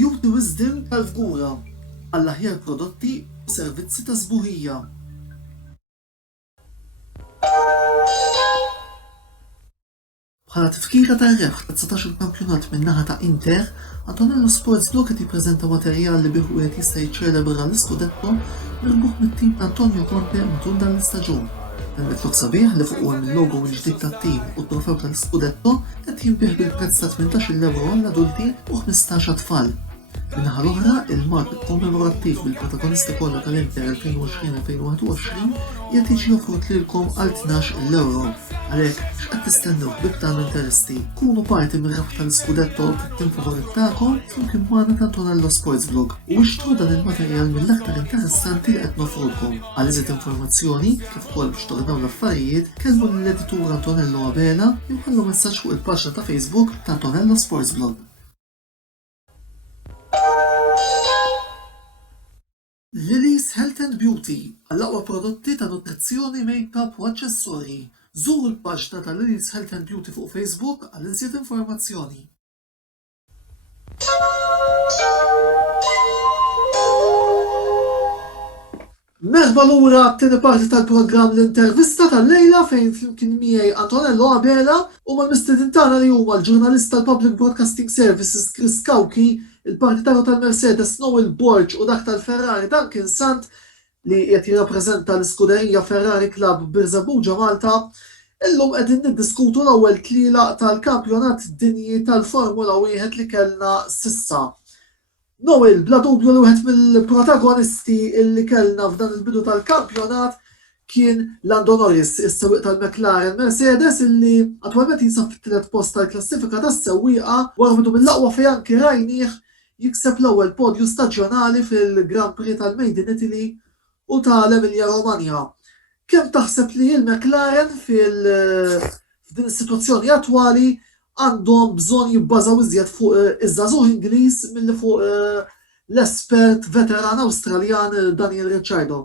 Beauty Wisdom tal-fgura għall-aħjar prodotti u servizzi ta' sbuħija. Bħala tifkira ta' rebħ ta' 19 kampjonat min-naħa ta' Inter, Antonello Sports Blog qed jippreżenta materjal li bieħu qed jista' jiċċelebra l-iskudetto mirbuħ mit-tim ta' Antonio Conte matul dan l-istaġun. Dan il-flok sabiħ li fuq hemm il-logo l-ġdid tat-tim u t-trofew tal-iskudetto qed jinbih bil-prezz ta' 18 euro għall-adulti u 15 għat-tfal. Minnaħa l-oħra, il-mark kommemorattiv bil-protagonisti kollha tal-Inter 2020-2021 qed jiġi offrut lilkom għal 12 euro. Għalhekk x'qed tistennew bibtan interesti kunu parti mir-rebħ tal-iskudetto tat-tim favorit tagħkom flimkien magħna ta' Antonello Sports Blog u ixtru dan il-materjal mill-aktar interessanti li qed nofrulkom. Għal iżjed informazzjoni kif ukoll biex tordaw l-affarijiet kellmu lill-editur Antonello Abela jew ħallu messaġġ fuq il-paġna ta' Facebook ta' Antonello Sports Blog. Lily's Health and Beauty għall-aqwa prodotti ta' nutrizzjoni, make-up u aċċessorji. Żuru l-paġna ta' Lily's Health and Beauty fuq Facebook għal iżjed informazzjoni. Merħba lura t-tieni parti tal-programm l-intervista tal-lejla fejn flimkien miegħi Antonello Abela u mal-mistedin tagħna li huma l-ġurnalista tal-Public Broadcasting Services Chris Kawki, il-partitaru tal-Mercedes Noel Borg u dak tal-Ferrari Duncan Sant li qed jirrappreżenta l-iskuderija Ferrari Club Birżabuġa Malta, illum qegħdin niddiskutu l-ewwel tliela tal-kampjonat dinji tal-Formula 1 li kellna s'issa. Noel, bla dubju li wieħed mill-protagonisti li kellna f'dan il-bidu tal-kampjonat kien Lando Norris, is-sewwieq tal-McLaren Mercedes illi attwalment jinsab fit-tielet post tal-klassifika tas-sewwieqa wara bidu mill-aqwa fejn anke rajnieh jikseb l-ewwel podju staġjonali fil-Grand Prix tal-Made in Italy u tal-Emilia Romagna. Kemm taħseb li l-McLaren f'din is-sitwazzjoni attwali għandhom bżonn jibbażaw iżjed fuq iż-żagħżugħ Ingliż milli fuq l-espert veteran Awstraljan Daniel Ricciardo?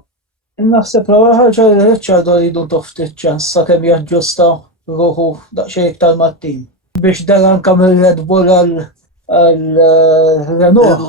Naħseb l-ewwel ħaġa li Ricciardo jridu ftit ċans sakemm jaġġusta ruħu daqsxejn iktar mat-tim biex dar anke mill-Red Bull għal-Renault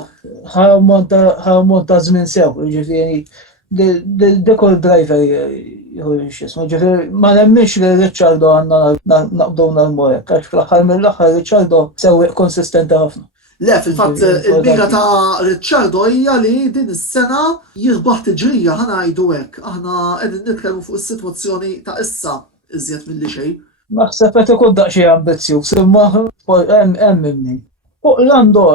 ħarmonta żmien sew, jiġifieri dik kull driver jiġifieri ma nemminx li Ricciardo għandna naqbdu nagħmlu hekk għax fl-aħħar mill-aħħar Ricciardo sewwieq konsistenti ħafna. Le, fil-fatt il-biga ta' Ricciardo hija li din is-sena jirbaħ tiġrija ħanajdu hekk. Aħna qegħdin nitkellmu fuq is-sitwazzjoni ta' issa iżjed milli xejn. Naħseb qed ikun daqsxejn ambizzjuż imma hemm minni. Fuq Lando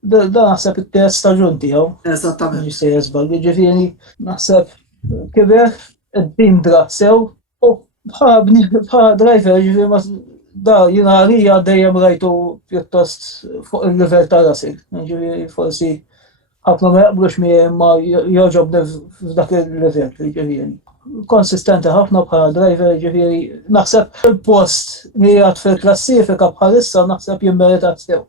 dan naħseb it-tielet staġun tiegħu. Eżattament. Jista' jeżbal, jiġifieri naħseb kiber id-tim sew u bħala driver jiġifieri da jiena għalija dejjem rajtu pjuttost fuq il-livell ta' Russell. Jiġifieri forsi ħafna ma jaqblux miegħi imma jogħġobni f'dak il-livell, jiġifieri. Konsistenti ħafna bħala driver, jiġifieri naħseb il-post li jgħid fil-klassifika bħalissa naħseb jimmerita sew.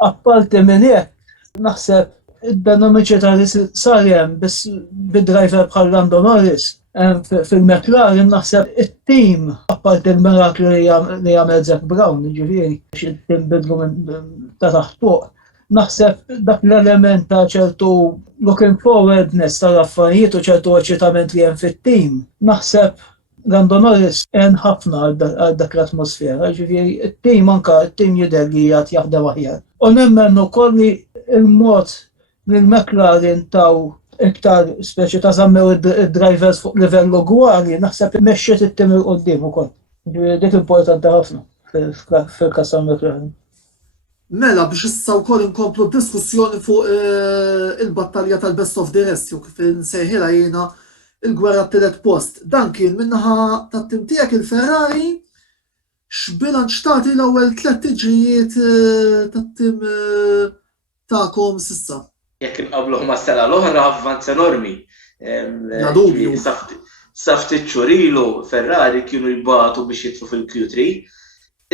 Apparti minn hekk naħseb id-dinamiċità li sar hemm biss bid-driver bħal Lando Norris fil-McLaren naħseb it-tim apparti il-miraklu li jagħmel Zac Brown, jiġifieri biex it-tim bidlu ta' taħt fuq. Naħseb dak l-element ta' ċertu looking forwardness tal-affarijiet u ċertu eċitament li hemm fit-tim. Naħseb Lando Norris en ħafna għal dak l-atmosfera, ġifieri it-tim anka it-tim jidher li jgħat jaħdem aħjar. U nemmen ukoll li il-mod li l-McLaren taw iktar speċi ta' żammew id-drivers fuq livellu gwali, naħseb imexxiet it-tim il-qoddim ukoll. Dik importanti ħafna fil-każ tal-McLaren. Mela biex issa wkoll inkomplu diskussjoni fuq il-battalja tal-Best of the Rest, jew kif nsejħilha jiena il-gwerra t-tielet post. Dan kien minnaħa tat-tim tiegħek il-Ferrari x'bilanċ tagħti l-ewwel 3 tiġrijiet tat-tim tagħkom s'issa. Jekk inqabluh ma' sena l-oħra avvanz enormi. La dubju. Sa ftit xhur ilu Ferrari kienu jbagħtu biex jidħlu fil-Q3.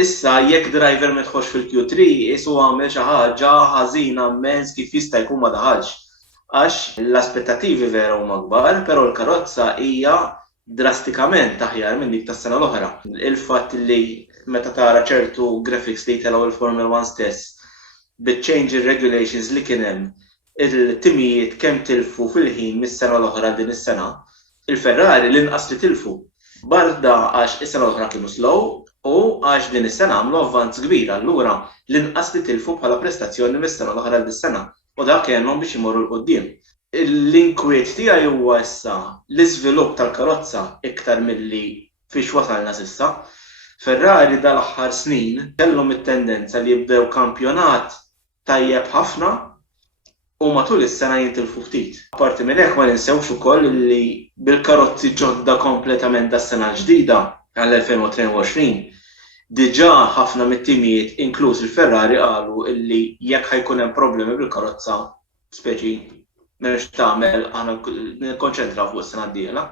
Issa jekk driver ma jidħolx fil-Q3 isu għamel xi ħaġa ħażina immens kif jista' jkun ma daħalx. Għax l-aspettativi vera huma kbar, però l-karozza hija drastikament aħjar minn dik tas-sena l-oħra. Il-fatt li meta tara ċertu graphics li telgħu il-Formula 1 stess bit-change regulations li kien hemm il-timijiet kemm tilfu fil-ħin mis-sena l-oħra din is-sena, il-Ferrari l-inqas li tilfu. Barda għax is-sena l-oħra kienu slow u għax din is-sena għamlu avvanz kbir, allura l-inqas li tilfu bħala prestazzjoni mis-sena l-oħra dis-sena. U dak kienhom biex imorru l-qudiem. L-inkwiet tiegħi huwa issa l-iżvilupp tal-karozza iktar milli fiex wasalna s'issa. Ferrari dal-aħħar snin kellhom it-tendenza li jibdew kampjonat tajjeb ħafna u matul is-sena jintilfu ftit. Apparti minn hekk ma ninsewx ukoll li bil-karozzi ġodda kompletament das-sena ġdida għall-2023 diġà ħafna mit-timijiet inkluż il-Ferrari qalu illi jekk ħajkun hemm problemi bil-karozza speċi m'hemmx tagħmel aħna nikkonċentraw fuq is-sena d-dieħla.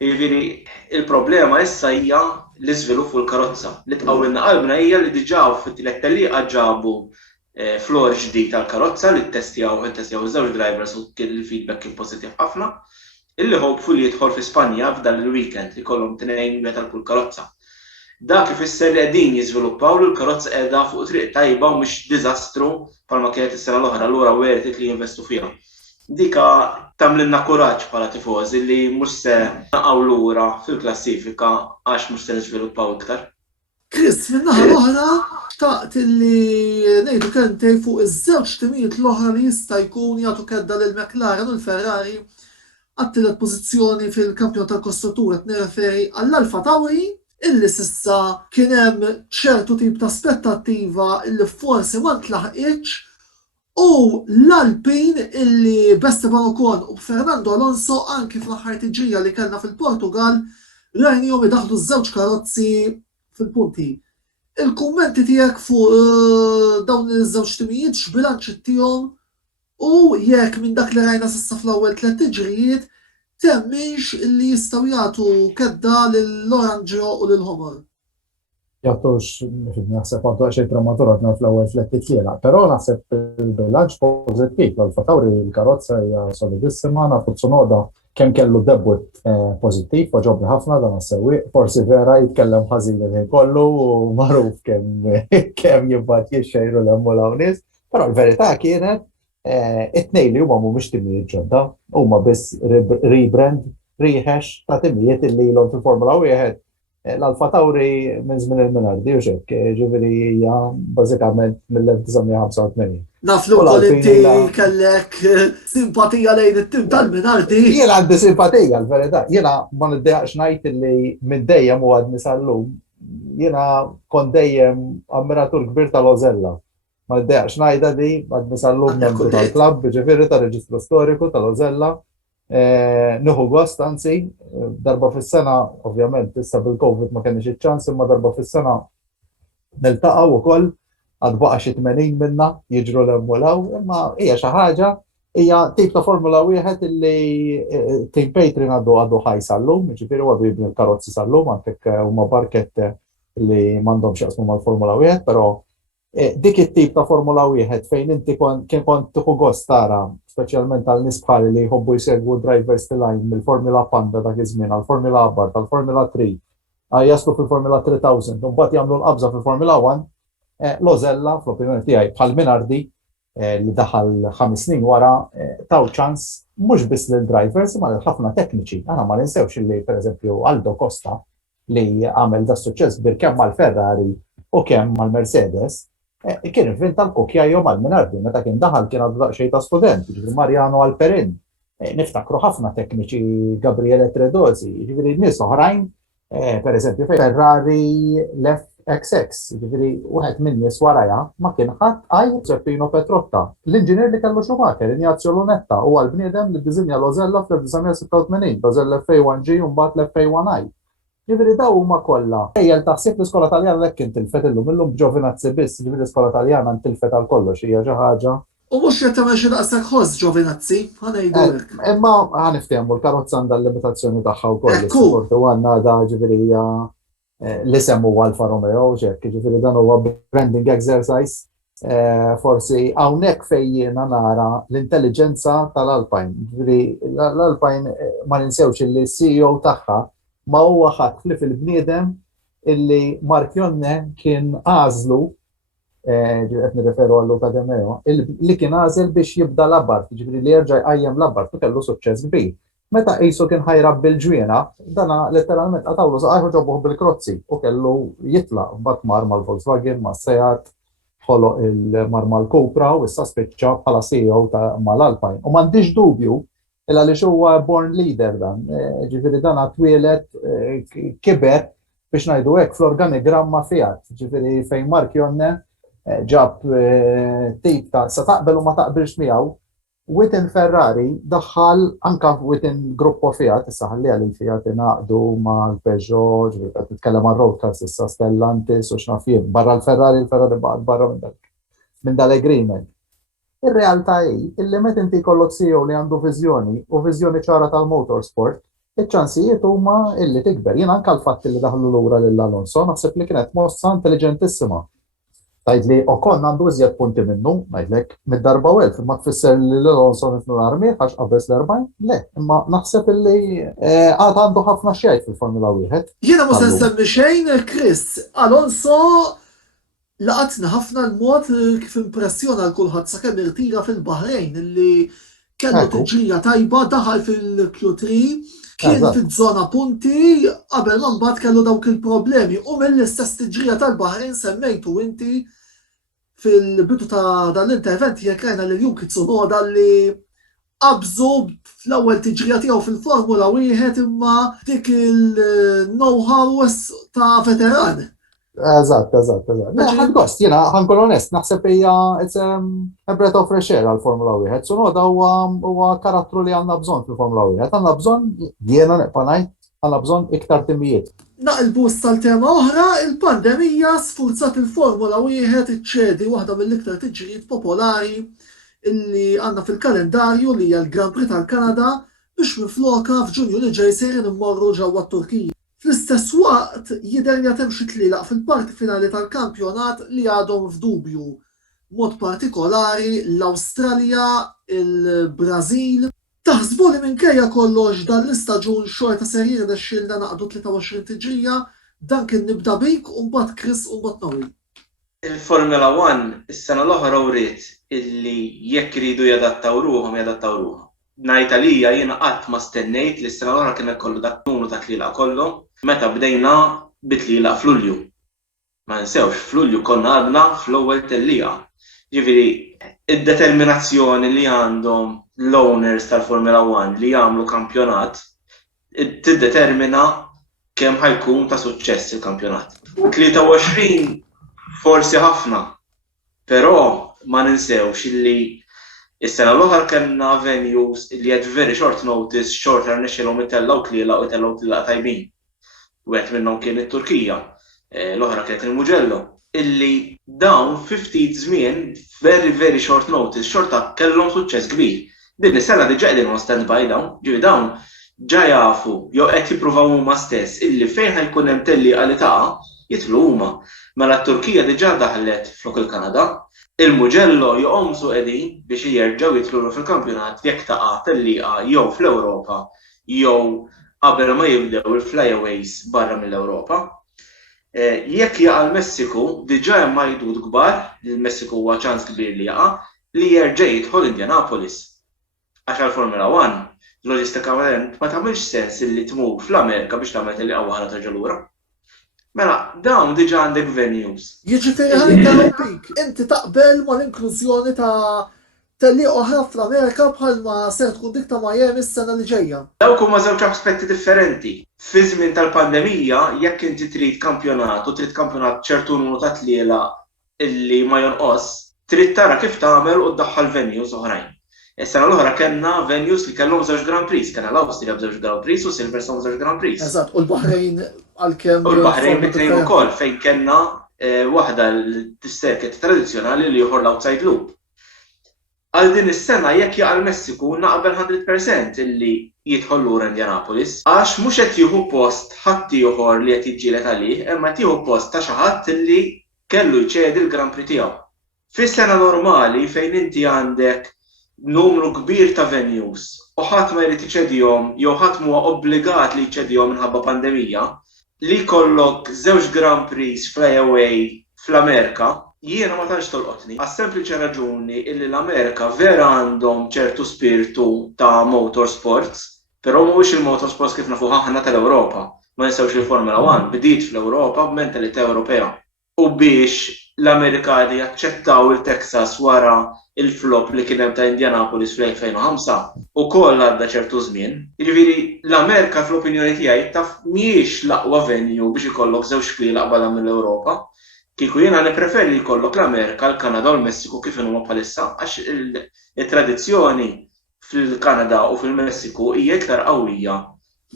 Jiġifieri il-problema issa hija l-iżvilupp fuq il-karozza. Li tqawwilna qalbna hija li diġà fit-tielet tellieqa ġabu floor ġdid tal-karozza li ttestjaw iż-żewġ drivers u kien il-feedback kien pożittiv ħafna. Illi hopefully jidħol fi Spanja f'dan il-weekend li kollhom tnejn metal kull karozza. Dak ifisser li qegħdin jiżviluppaw li l-karozza qiegħda fuq triq tajba u mhux diżastru bħalma kienet is-sena l-oħra allura wertet li jinvestu fiha. Dika tagħmlilna kuraġġ bħala tifożi li mhux se naqgħu lura fil-klassifika għax mhux se niżviluppaw iktar. Chris, min-naħa l-oħra taqt li ngħidu kentej fuq iż-żewġ timijiet l-oħra li jista' jkun jagħtu kedda lil McLaren u l-Ferrari għat-tielet pożizzjoni fil-kampjonat tal-Kostruttura qed nirreferi għall-Alfa Tauri illi s'issa kien hemm ċertu tip ta' aspettattiva illi forsi ma ntlaħqitx u l-Alpin illi Esteban Ocon u Fernando Alonso anki fl-aħħar tiġrija li kellna fil-Portugal rajnihom idaħħlu ż-żewġ karozzi fil-punti. Il-kummenti tiegħek fuq dawn iż-żewġ timijiet x'bilanċ ittihom u jekk minn dak li rajna s'issa fl-ewwel 3 tiġrijiet temmix li jistgħu jagħtu kedda lill-Oranġo u lill-Ħomor. Jattux, naħseb għandu għaxej prematuratna fl-ewwel 3 tliela, però naħseb il-bilanċ pożittiv l-Alfa Tauri l-karozza hija solidissima, nafu Tsunoda kemm kellu debut pożittiv, ġobni ħafna dan is-sewwieq, forsi vera jitkellem ħażin il kollu u magħruf kemm jibgħat jixxejru l-hemm nies, però l-verità kienet it-tnejn li huma mhumiex timijiet ġodda, huma biss rebrand, riħex ta' timijiet illi ilhom fil-Formula 1. L-Alfa Tauri minn żmien il-Minardi u xekk, ġifieri hija bażikament mill-1985. Naflu wkoll inti kellek simpatija lejn it-tim tal-Minardi. Jiena għandi simpatija l-verità. Jiena ma niddejaqx ngħid illi minn dejjem u għadni sal-lum. Jiena kont dejjem ammiratur kbir tal-Ozella. Ma niddejaqx ngħidha di għadni sal-lum membru tal-klabb, ġifieri tar-reġistru storiku tal-Ozella. Nuhu gost, anzi, darba fis-sena, ovvjament, issa bil-Covid ma kienx iċ-ċans, imma darba fis-sena niltaqgħu wkoll għad baqa' xi 80 minna jiġru l-emmulaw, imma hija xi ħaġa, hija tip ta' Formula 1 illi Team Patrin għadu ħaj sal-lum, ġifieri huwa jibni l-karozzi sal-lum, għandek huma barket li m'għandhomx jaqsmu mal-Formula 1, però dik it-tip ta' Formula 1 fejn inti kien kont tieħu gost tara, speċjalment għal nies bħali li jħobbu jsegwu drivers line mill-Formula Panda dak iż-żmien għall-Formula Abarth, għall-Formula 3, jaslu fil-Formula 3000, u mbagħad jagħmlu l-qabża fil-Formula 1, l-Ozella fl-opinjoni tiegħi bħal Minardi li daħal 5 snin wara taw ċans mhux biss lil drivers imma lil ħafna tekniċi. Aħna ma ninsewx li pereżempju Aldo Costa li għamel da suċċess kbir kemm mal-Ferrari u kemm mal-Mercedes, kien inventa l-kokjajju mal-Minardi, meta kien daħal kien għadu daqsxejn ta' student, ġifieri Mariano Alperin. Niftakru ħafna tekniċi Gabriele Tredosi, ġifieri nies oħrajn, per eżempju Ferrari l-FXX, ġifieri wieħed minn nies warajha ma kien ħadd Giuseppino Petrotta. L-inġinier li kellu Schumacher, Ignazio Lunetta, huwa l-bniedem li ddiżinja l-Osella fl-1986, l-Osella F1G u mbagħad l-F1I. Ġifieri daw huma kollha. Ejjel taħsib l-iskola Taljana lek intilfet illum Giovinazzi biss, ġifieri l-iskola Taljana ntilfet għal kollox hija xi ħaġa. U mhux qed tagħmel xi daqshekk ħoss Giovinazzi, ħanejdulek. Imma ħaniftehmu l-karozza għandha l-limitazzjoni tagħha wkoll. Is-supportu għandna da ġifieri hija l-isem huwa Alfa Romeo ġekk, ġifieri dan huwa branding exercise. Forsi hawnhekk fejn jiena nara l-intelligenza tal-Alpine. Ġifieri l-Alpine ma ninsewx li CEO tagħha ma huwa ħadd fil-bniedem illi Mark Jonne kien għażlu qed nirreferu għall-Luca De Meo, li kien għażel biex jibda l-Abarth, ġifieri li jerġa' jqajjem l-Abarth u kellu suċċess kbir. Meta qisu kien ħajrab bil-ġwiena, dana letteralment qatawlu saqajħu ġobuh bil-krozzi u kellu jitlaq mbagħad mar mal-Volkswagen, ma' Seat, ħoloq il-mar mal-Cupra u issa spiċċa bħala CEO mal-Alpine. U m'għandix dubju għaliex huwa born leader dan, ġifieri dan twieled kiber biex ngħidu hekk fl-organigramma Fiat, ġifieri fejn Mark Jonne ġab tip ta' sa taqbel u ma taqbilx miegħu, within Ferrari daħħal anka within gruppo Fiat, issa ħalli għal il-Fiat ingħaqdu mal-Peugeot, ġifieri qed titkellem għal road cars issa Stellantis u x'naf jien, barra l-Ferrari baqgħet barra minn dal-agreement. Ir-realtà hi illi meta inti jkollok CEO li għandu viżjoni u viżjoni ċara tal-motorsport, iċ-ċansijiet huma illi tikber. Jien anke l-fatt li daħlu lura lil Alonso naħseb li kienet mossa intelligentissima. Tgħidli Ocon għandu iżjed punti minnu, ngħidlek mid-darba u ma tfisser li l-Alonso nifnu l-armi għax qabeż l-40, le, imma naħseb illi għad għandu ħafna xejn fil-Formula 1. Jiena mhux se nsemmi xejn, Chris, Alonso laqatna ħafna l-mod kif impressjona l-kulħadd sakemm irtira fil-Bahrejn illi kellu tiġrija tajba daħal fil-Q3, kien fiż-żona punti qabel ma mbagħad kellu dawk il-problemi u mill-istess tiġrija tal-Bahrejn semmejtu inti fil-bidu ta' dan l-intervent jekk rajna lil Yuki Tsunoda li qabżu fl-ewwel tiġrija tiegħu fil-Formula 1 imma dik il-know-how ta' veteran. Eżatt. Ħankost, jiena ħankun onest, naħseb hija a breath of fresh air għall-Formula 1. Tsunoda huwa karattru li għandna bżonn fil-Formula 1. Għandna bżonn jiena neqpa' ngħid għandna bżonn iktar timijiet. Naqilbu tal-tema oħra, il-pandemija sfurzat il-Formula 1 iċċedi waħda mill-iktar tiġrijiet popolari illi għandna fil-kalendarju li hija l-Grand Prix tal-Kanada biex mifloka f'Ġunju li ġej sejrin immorru ġewwa t-Turkija. Fl-istess waqt jidher li hemm xi tlielaq fil-parti finali tal-kampjonat li għadhom f'dubju. Mod partikolari l-Awstralja, il-Brażil. Taħsbu li minkejja kollox dan l-istaġun xorta ser jirnexxielna naqdu 23 tiġrija, dan kien nibda bik u mbagħad Chris u mbagħad Noel. Il-Formula 1 is-sena l-oħra wriet illi jekk iridu jadattaw ruhom. Ngħid għalija jiena qatt ma stennejt li s-sena l-oħra kien ikollu dak numru ta' tlielaq kollu meta bdejna bit-tlielaq f'Lulju. Ma nsewx f'Lulju konna għadna fl-ewwel tellieqa. Ġifieri id-determinazzjoni li għandhom l-owners tal-Formula 1 li jagħmlu kampjonat tiddetermina kemm ħajkun ta' suċċess il-kampjonat. 23 forsi ħafna, però ma ninsewx illi is-sena l-oħra kellna venues li had very short notice, shorter nexxilhom itellgħu tlielaq tajbin. Wieħed minnhom kien it-Turkija, l-oħra kienet il-Mugello, illi dawn 50 żmien very short notice, xorta kellhom suċċess kbir. Din is-sena diġà qegħdin on stand-by dawn, ġifi dawn ġa jafu jew qed jippruvaw huma stess illi fejn ħajkun hemm tellieqa li taqa' jitlu huma. Mela t-Turkija diġà daħlet flok il-Kanada, il-Mugello joqomsu qegħdin biex jerġgħu jitlu fil-kampjonat jekk taqa' tellieqa jew fl-Ewropa jew qabel ma jibdew il-flyaways barra mill-Ewropa. Jekk jaqa' l-Messiku, diġà hemm majdud kbar, il-Messiku huwa ċans kbir li jaqa' li jerġa' jidħol Indianapolis. Għax għall-Formula 1, loġistikament ma tagħmilx sens li tmur fl-Amerika biex tagħmel tellieqa waħda terġa' lura. Mela, dawn diġà għandek venues. Jiġifieri ħankarrompik, inti taqbel ma l-inklużjoni ta' telli oħra fl-Amerika bħalma se tkun dik ta' Miami s-sena li ġejja. Dawk huma żewġ aspetti differenti. Fi żmien tal-pandemija, jekk inti trid kampjonat u trid kampjonat ċertu numru ta' tliela illi ma jonqos, trid tara kif tagħmel u tdaħħal venues oħrajn. Is-sena l-oħra kellna venues li kellhom żewġ Grand Prix, kellna l-Awstrija b'żewġ Grand Prix u Silverstone żewġ Grand Prix. Eżatt, u l-Baħrejn għalkemm. U l-Baħrejn bitnejn ukoll fejn kellna waħda l-circuit tradizzjonali li ieħor l-outside loop. Għal din is-sena jekk jaqa' l-Messiku naqbel 100% illi jidħol lura Indianapolis għax mhux qed jieħu post ħadd ieħor li qed jiġġieled għalih, imma qed jieħu post ta' xi ħadd illi kellu jċedi l-Grand Prix tiegħu. Fis-sena normali fejn inti għandek numru kbir ta' venues u ħadd ma jrid iċedihom jew ħadd huwa obbligat li jċedihom minħabba pandemija, li jkollok żewġ Grand Prix fly-away fl-Amerika, jiena ma tantx tolqotni. Għas-sempliċi raġuni illi l-Amerika vera għandhom ċertu spiritu ta' motorsports, però mhuwiex il-motorsports kif nafu aħna tal-Ewropa. Ma ninsewx il-Formula 1 bidiet fl-Ewropa b'mentalità Ewropea. U biex l-Amerikani jaċċettaw il-Texas wara il-flop li kien hemm ta' Indianapolis fl-2005 ukoll għadda ċertu żmien. Jiġifieri l-Amerika fl-opinjoni tiegħi taf mhijiex l-aqwa venue biex ikollok żewġ kliel aqbalha mill-Ewropa. Kieku jiena nippreferi li jkollok l-Amerika, l-Kanada u l-Messiku kif huma bħalissa għax it-tradizzjoni fil-Kanada u fil-Messiku hija iktar qawwija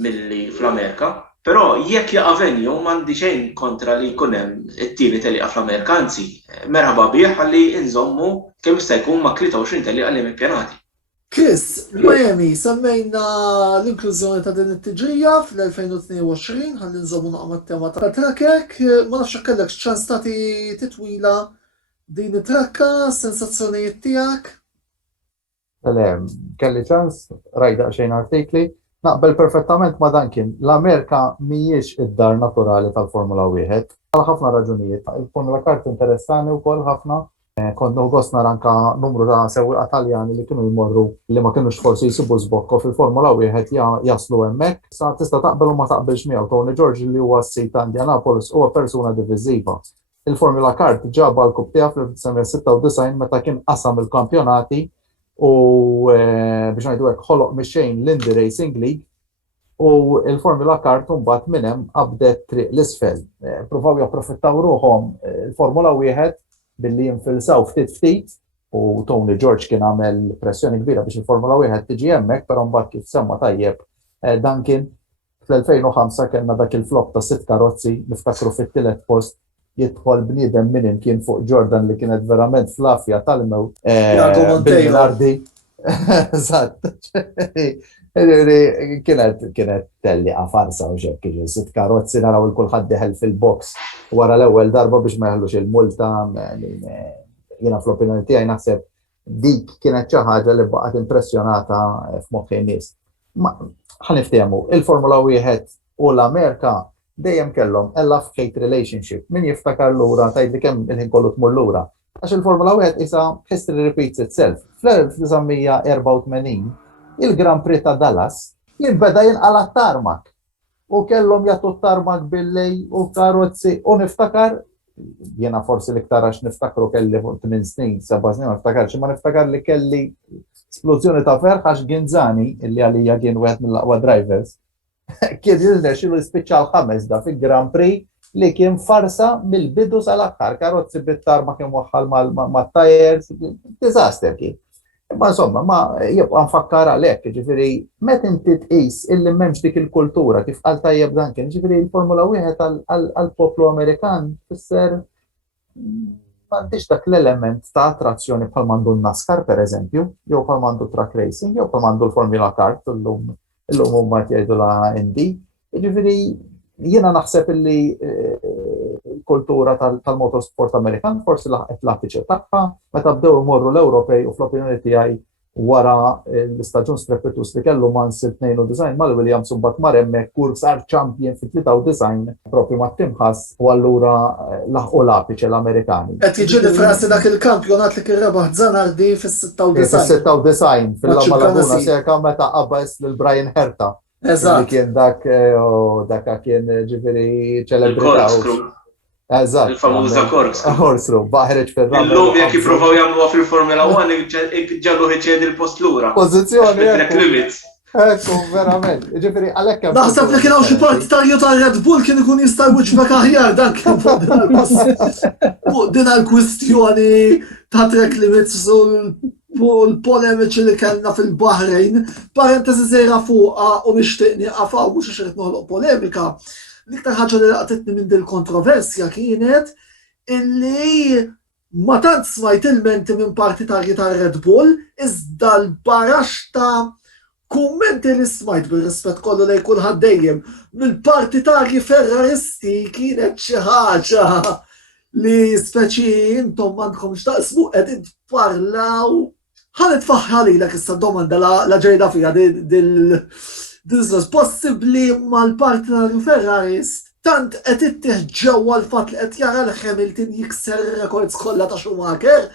milli fl-Amerika. Però jekk jaqa' venue m'għandi xejn kontra li jkun hemm it-tieni telieqa fl-Amerika, anzi, merħba bih ħalli inżommu kemm jista' jkun ma' 23 telieqa li ippjanati. Chris, Miami, semmejna l-inklużjoni ta' din it-tiġrija fl-2022 ħalli nżommu naqma t-tema ta' trackek, ma nafx hekk kellek x'ċans tagħti titwila din it-trakka, sensazzjonijiet tiegħek? Kelli ċans, rajda xejn artikli. Naqbel perfettament ma' dan kien. L-Amerika mhijiex id-dar naturali tal-Formula 1. Għal ħafna raġunijiet. Il-Formula Kart interessani wkoll ħafna. Kont gost nara anke numru ta' sewwieqa Taljani li kienu jmorru li ma kinux forsi jsibu żbokko fil-Formula 1 jaslu hemmhekk. Sa tista' taqbel u ma taqbilx miegħu. Tony George li huwa s-sit ta' Indianapolis huwa persuna diviżiva. Il-Formula Kart ġaba l-kub tiegħu fl-1996 meta kien qasam il-kampjonati u biex ngħidu hekk ħoloq mix-xejn l-Indy Racing League u il-Formula Kart mbagħad minn hemm qabdet triq l-isfel. Pruvaw japprofittaw ruhom il-Formula 1 billi jinfilsaw ftit u Tony George kien għamel pressjoni kbira biex il-Formula 1 tiġi hemmhekk, però mbagħad kif semma tajjeb dan kien fl-2005 kellna dak il-flop ta' 6 karozzi niftakru fit-tielet post jidħol bniedem minn kien fuq Jordan li kienet verament flafja tal-mew bil-ardi. Eżatt. Kienet telliqa farsa u xekk, 6 karozzi naraw il-kulħadd deħel fil-box wara l-ewwel darba biex ma jħallux il-multa. Jiena fl-opinjoni tiegħi naħseb dik kienet xi ħaġa li baqgħet impressjonata f'moħħ in-nies. Ħaniftehmu, il-Formula 1 u l-Amerika dejjem kellhom a love-hate relationship. Min jiftakar lura tgħidli kemm il-ħin kollu tmur lura. Għax il-Formula 1 isa history repeats itself. Fl-1984 il-Grand Prix ta' Dallas li beda jinqala tarmak u kellhom jagħtu tarmak billej u karozzi u niftakar jiena forsi l-iktar għax niftakru kelli 8 snin, 7 snin, ma niftakarx, ma niftakar li kelli esplużjoni ta' ferħ għax Ginzani illi għalija kien wieħed mill-aqwa drivers. Kien jirnexxielu jispiċċa l-5 da fil-Grand Prix li kien farsa mill-bidu sal-aħħar, karozzi bit-tarma kien waħħal mat-tajers, diżaster kien. Ma insomma, ma jibqa' nfakkar għalhekk, ġifieri meta inti tqis illi m'hemmx dik il-kultura kif qal tajjeb dan kien, ġifieri l-Formula 1 għall-poplu Amerikan fisser m'għandix dak l-element ta' attrazzjoni bħal mandu n-NASCAR pereżempju, jew bħal mandu track racing, jew bħal mandu l-Formula Kart illum huma jgħidu la Indy. Ġifieri jiena naħseb illi l-kultura tal-motorsport Amerikan forsi laħqet l-appiċċju tagħha meta bdew imorru l-Ewropej u fl-opinjoni tiegħi wara l-istaġun strepetus li kellu Mansell 92 mal-Williams u mbagħad mar hemmhekk kur sar champion fit-93 propri mat-timħas u allura laħqu l-appiċċju l-Amerikani. Qed jiġi frasi dak il-kampjonat li kien rebaħ Zanardi fis-96. Fis-96 fil-Laguna Seca meta qabeż lil Brian Herta. Li Eżatt. kien dak kien ġifiri ċelebrità. Il-corkscrew. Eżatt. Il-famuża corkscrew. Horsru, baħreġ fil-ramel. Illum jekk jippruvaw jagħmluha fil-Formula 1 ġallu ħiċed il-post lura. Pożizzjoni. Track limits. Ekku, verament. Ġifiri, għalhekk hemm. Naħseb li kien hawn xi partitarju ta' Red Bull kien ikun jista' jwiġbek aħjar dan kien fuq din il-kwistjoni ta' track limits u l-polemiċi li kellna fil-Bahrejn. Parentesi żejra fuqha u nixtieq nieqafaw mhux għax irid noħloq polemika. L-iktar ħaġa li laqtitni minn din kontroversja kienet illi ma tant smajt ilmenti minn partitarji ta' Red Bull iżda l-barax ta' kummenti li smajt bil-rispett kollu lejn kulħadd dejjem mill-partitarji ferraristi kienet xi ħaġa li speċi intom m'għandkomx taqsmu qegħdin tparlaw. Ħanet faħħalilek issa domanda la ġejda fiha dil-business possibbli mal-partitarju ferrarist tant qed ittieħ ġewwa l-fatt li qed jara l-Hamilton jikser records kollha ta' Schumacher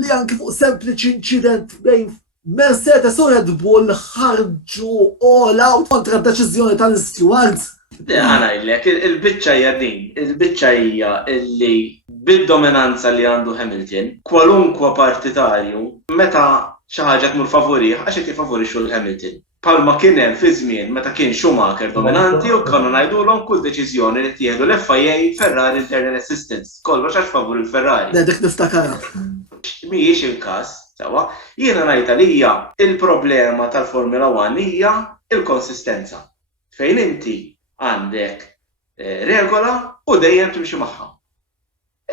li anke fuq sempliċi inċident bejn Mercedes u Red Bull ħarġu all out kontra d-deċiżjoni tal-stewards. Għanajlek, il-bicċa hija din, il-bicċa hija illi bil-dominanza li għandu Hamilton, kwalunkwa partitarju, meta xi ħaġa tmur favorih, għax qed jifavorixxu l-Hamilton. Palma kien hemm fi żmien meta kien Schumacher dominanti u konna ngħidulhom kull deċiżjoni li tieħdu l-FIA Ferrari Internal Assistance, kollox għax favur il-Ferrari. Dik niftakarha. Mhijiex il-każ, sewa, jiena ngħidha li hija il-problema tal-Formula 1 hija il-konsistenza. Fejn inti għandek regola u dejjem timxi magħha.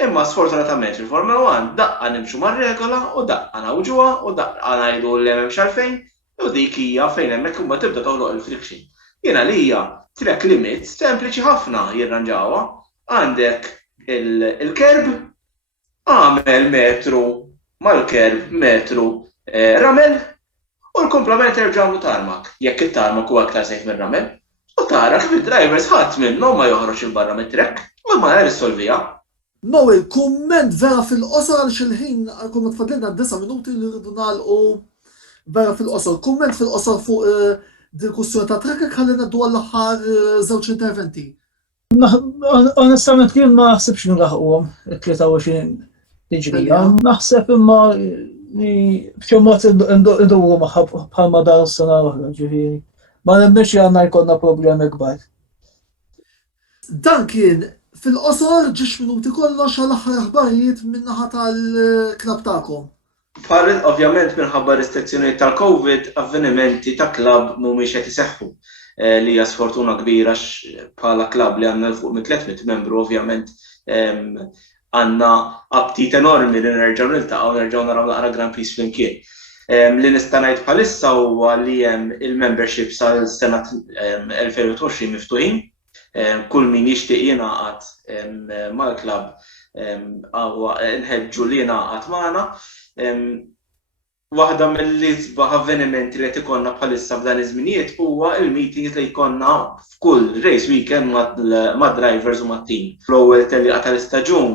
Imma sfortunatament fil-Formula 1 daqqa nimxu mar-regola u daqqa nawġuha u daqqa ngħidu li hemm x'għalfejn u dik hija fejn hemmhekk huma tibda toħloq il-friction. Jiena li hija track limits sempliċi ħafna jirranġawha. Għandek il-kerb għamel metru mal-kerb metru ramel u l-komplement jerġgħu tarmak. Jekk it-tarmak huwa aktar sejf mir-ramel. U tara kif id-drivers ħadd minnhom ma joħroġ il-barra mit-trek u ma jirsolvija. Noel, kumment vera fil-qosor għal xil-ħin għal-kumment fadlina 9 minuti li rridu nagħlqu vera fil-qosor. Kumment fil-qosor fuq dil-kussjoni ta' trekek ħallina dwar l-aħħar żewġ interventi. Onestament kien ma naħsibx nlaħquhom 23 tiġrija. Naħseb imma li b'xi mod induru magħha bħalma dar is-sena l-oħra ġifieri. Ma nemniex li għandna jkollna problemi kbar. Dan kien fil-qosor ġiex minuti kollox għal-aħħar aħbarijiet min-naħa tal-klab tagħkom. Ovvjament minħabba restrizzjonijiet tal-Covid, avvenimenti ta' klab mhumiex qed iseħħu li hija sfortuna kbira bħala klab li għandna fuq minn 300 membru ovvjament għandna aptit enormi li nerġgħu niltaqgħu nerġgħu naraw naqra Grand Prix flimkien. Li nista' ngħid bħalissa huwa li hemm il-membership sal-sena 2020 miftuħin. Kull min jixtieq jingħaqad mal-klabb nħeġġu li jingħaqad magħna. Waħda mill-isbaħ avvenimenti li qed ikollna bħalissa f'dan iż-żminijiet huwa il-meetings li jkollna f'kull race weekend mad-drivers u mat-team. Fl-ewwel telliqa tal-istaġun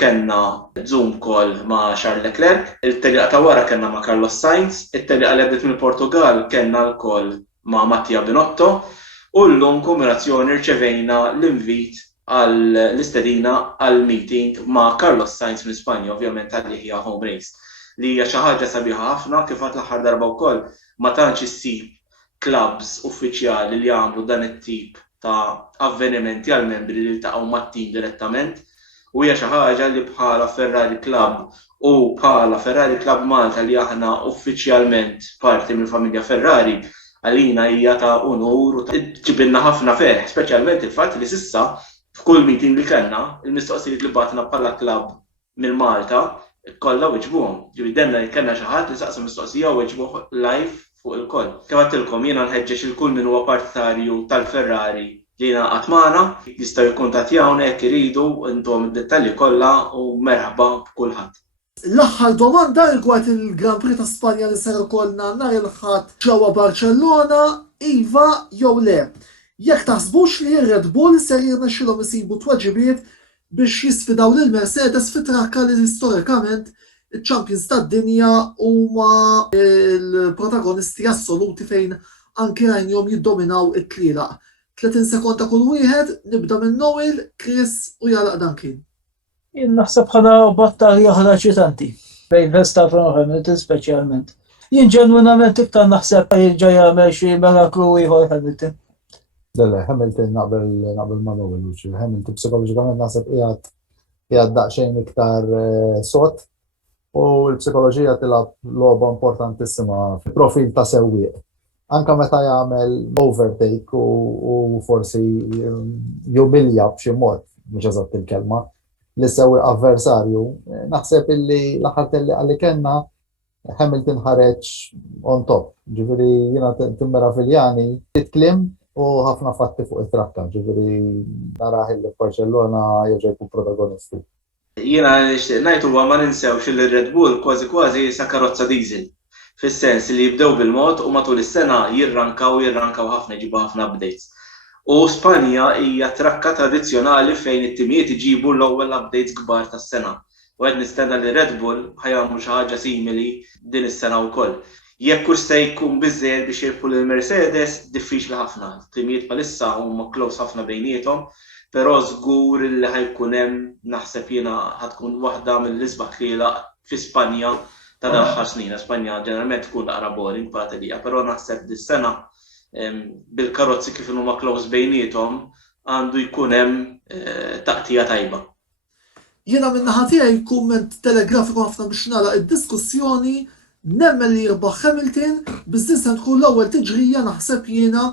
kellna Zoom call ma' Charles Leclerc, il-telliqa ta' wara kellna ma' Carlos Sainz, it-telliqa li għaddiet mill-Portugal kellna l-call ma' Mattia Binotto u llum kombinazzjoni rċevejna l-invit għall-istedina għall-meeting ma' Carlos Sainz minn Spanja, ovvjament għalli hija home race. Li hija xi ħaġa sabiħa ħafna kif għad l-aħħar darba wkoll ma tantx issib clubs uffiċjali li jagħmlu dan it-tip ta' avvenimenti għal membri li ltaqgħu mat-tim direttament. U hija xi ħaġa li bħala Ferrari Club u bħala Ferrari Club Malta li aħna uffiċjalment parti mill-familja Ferrari għalina hija ta' unur u ġibilna ħafna feħ, speċjalment il-fatt li s'issa f'kull meeting li kellna il-mistoqsijiet li batna bħala klabb mill-Malta kollha weġbuhom. Ġifieri denna kellna xi ħadd li saqsa mistoqsija u weġbuh live fuq il-koll. Kif għadtilkom jiena nħeġġeġ il-kull min huwa partitarju tal-Ferrari li jingħaqad magħna jistgħu jikkuntattjawna jekk iridu intom id-dettalji kollha u merħba b'kulħadd. L-aħħar domanda rigward il-Grand Prix ta' Spanja li ser ikollna nhar il-ħadd ġewwa Barcellona, iva jew le. Jekk taħsbux li Red Bull ser jirnexxilhom isibu tweġibiet biex jisfidaw lil Mercedes fit-trakka li storikament iċ-champions tad-dinja huma l-protagonisti assoluti fejn anki rajnjom jiddominaw it-tlielaq. 30 sekonda kull wieħed, nibda minn Noel, Chris u jalaq Duncan. Jien naħseb ħana battalja ħana ċitanti bejn Verstappen u Hamilton speċjalment. Jien ġenwinament iktar naħseb jirġa' jagħmel xi miraklu ieħor Hamilton. Delle, Hamilton naqbel ma' Noel, Hamilton psikoloġikament naħseb qiegħed daqsxejn iktar sod u l-psikoloġija tilab logħba importantissima fil-profil ta' sewwieq. Anka meta jagħmel overtake u forsi jumilja b'xi mod, mhux eżatt il-kelma, li sewwieq avversarju, naħseb illi l-aħħar li kellna Hamilton ħareġ on top. Ġifieri jiena timmera Filjani titklim u ħafna fatti fuq it-trakka, ġifieri naraħ li Barcellona jerġa' jkun protagonisti. Jiena nixtieq ngħid huwa ma ninsewx li Red Bull kważi sa karozza diesel. Fis-sens li jibdew bil-mod u matul is-sena jirrankaw ħafna jġibu ħafna updates. U Spanja hija trakka tradizzjonali fejn it-timijiet iġibu l-ewwel updates kbar tas-sena. U qed nistenna li Red Bull ħajamlu xi ħaġa simili din is-sena wkoll. Jekk se jkun biżżejjed biex jirpu lil Mercedes, diffiċli ħafna. Timijiet bħalissa huma close ħafna bejniethom, però żgur li ħajkun hemm naħseb jiena ħatkun waħda mill-isbaħ tlielaq fi Spanja ta' dan aħħar snin. Spanja ġeneralment tkun aqra boring b'għatalija, però naħseb dis-sena bil-karozzi kif huma close bejniethom għandu jkun hemm taqtija tajba. Jiena minn naħa tiegħi kumment telegrafiku ħafna biex nagħlaq id-diskussjoni, nemmen li jirbaħ Hamilton, biżdin se tkun l-ewwel tiġrija naħseb jiena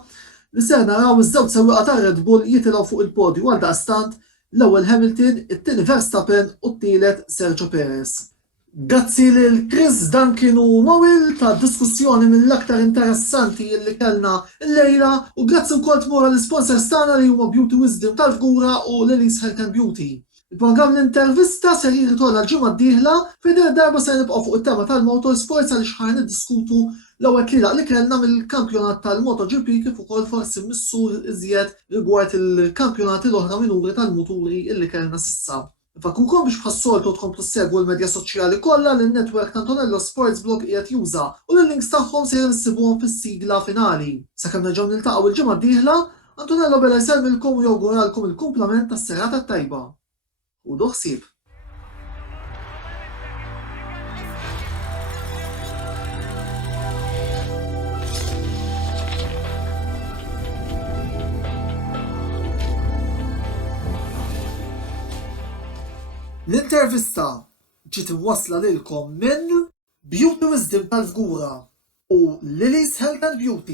li se naraw iż-żewġ sewwieqa ta' Red Bull jitilgħu fuq il-podju għal daqstant l-ewwel Hamilton, it-tieni Verstappen u t-tielet Sergio Perez. Grazzi lil Chris, Duncan u Noel ta' diskussjoni mill-aktar interessanti li kellna l-lejla u grazzi wkoll tmur l-sponsors tagħna li huma Beauty Wisdom tal-Fgura u Lily's Health and Beauty. Il-programm l-intervista ser jirritorna l-ġimgħa d-dieħla fejn darba se nibqgħu fuq it-tema tal-motorsports għaliex ħajn niddiskutu l-ewwel tlielaq li kellna mill-kampjonat tal-MotoGP kif ukoll forsi missur iżjed rigward il-kampjonati l-oħra minuri tal-muturi illi kellna s'issa. Fakkukom biex bħassoltu tkomplu segwu l-medja soċjali kollha li n-netwerk ta' Antonello Sports Blog qiegħed juża u l-links tagħhom se jinsibuhom fis-sigla finali. Sakemm nerġgħu niltaqgħu il-ġimgħa d-dieħla, Antonello bela jsellmilkom u jawguralkom il-kumplament tas-serata tajba. U doħsib. L-intervista ġiet imwassla lilkom minn Beauty Wisdom tal-Fgura u Lily's Health and Beauty.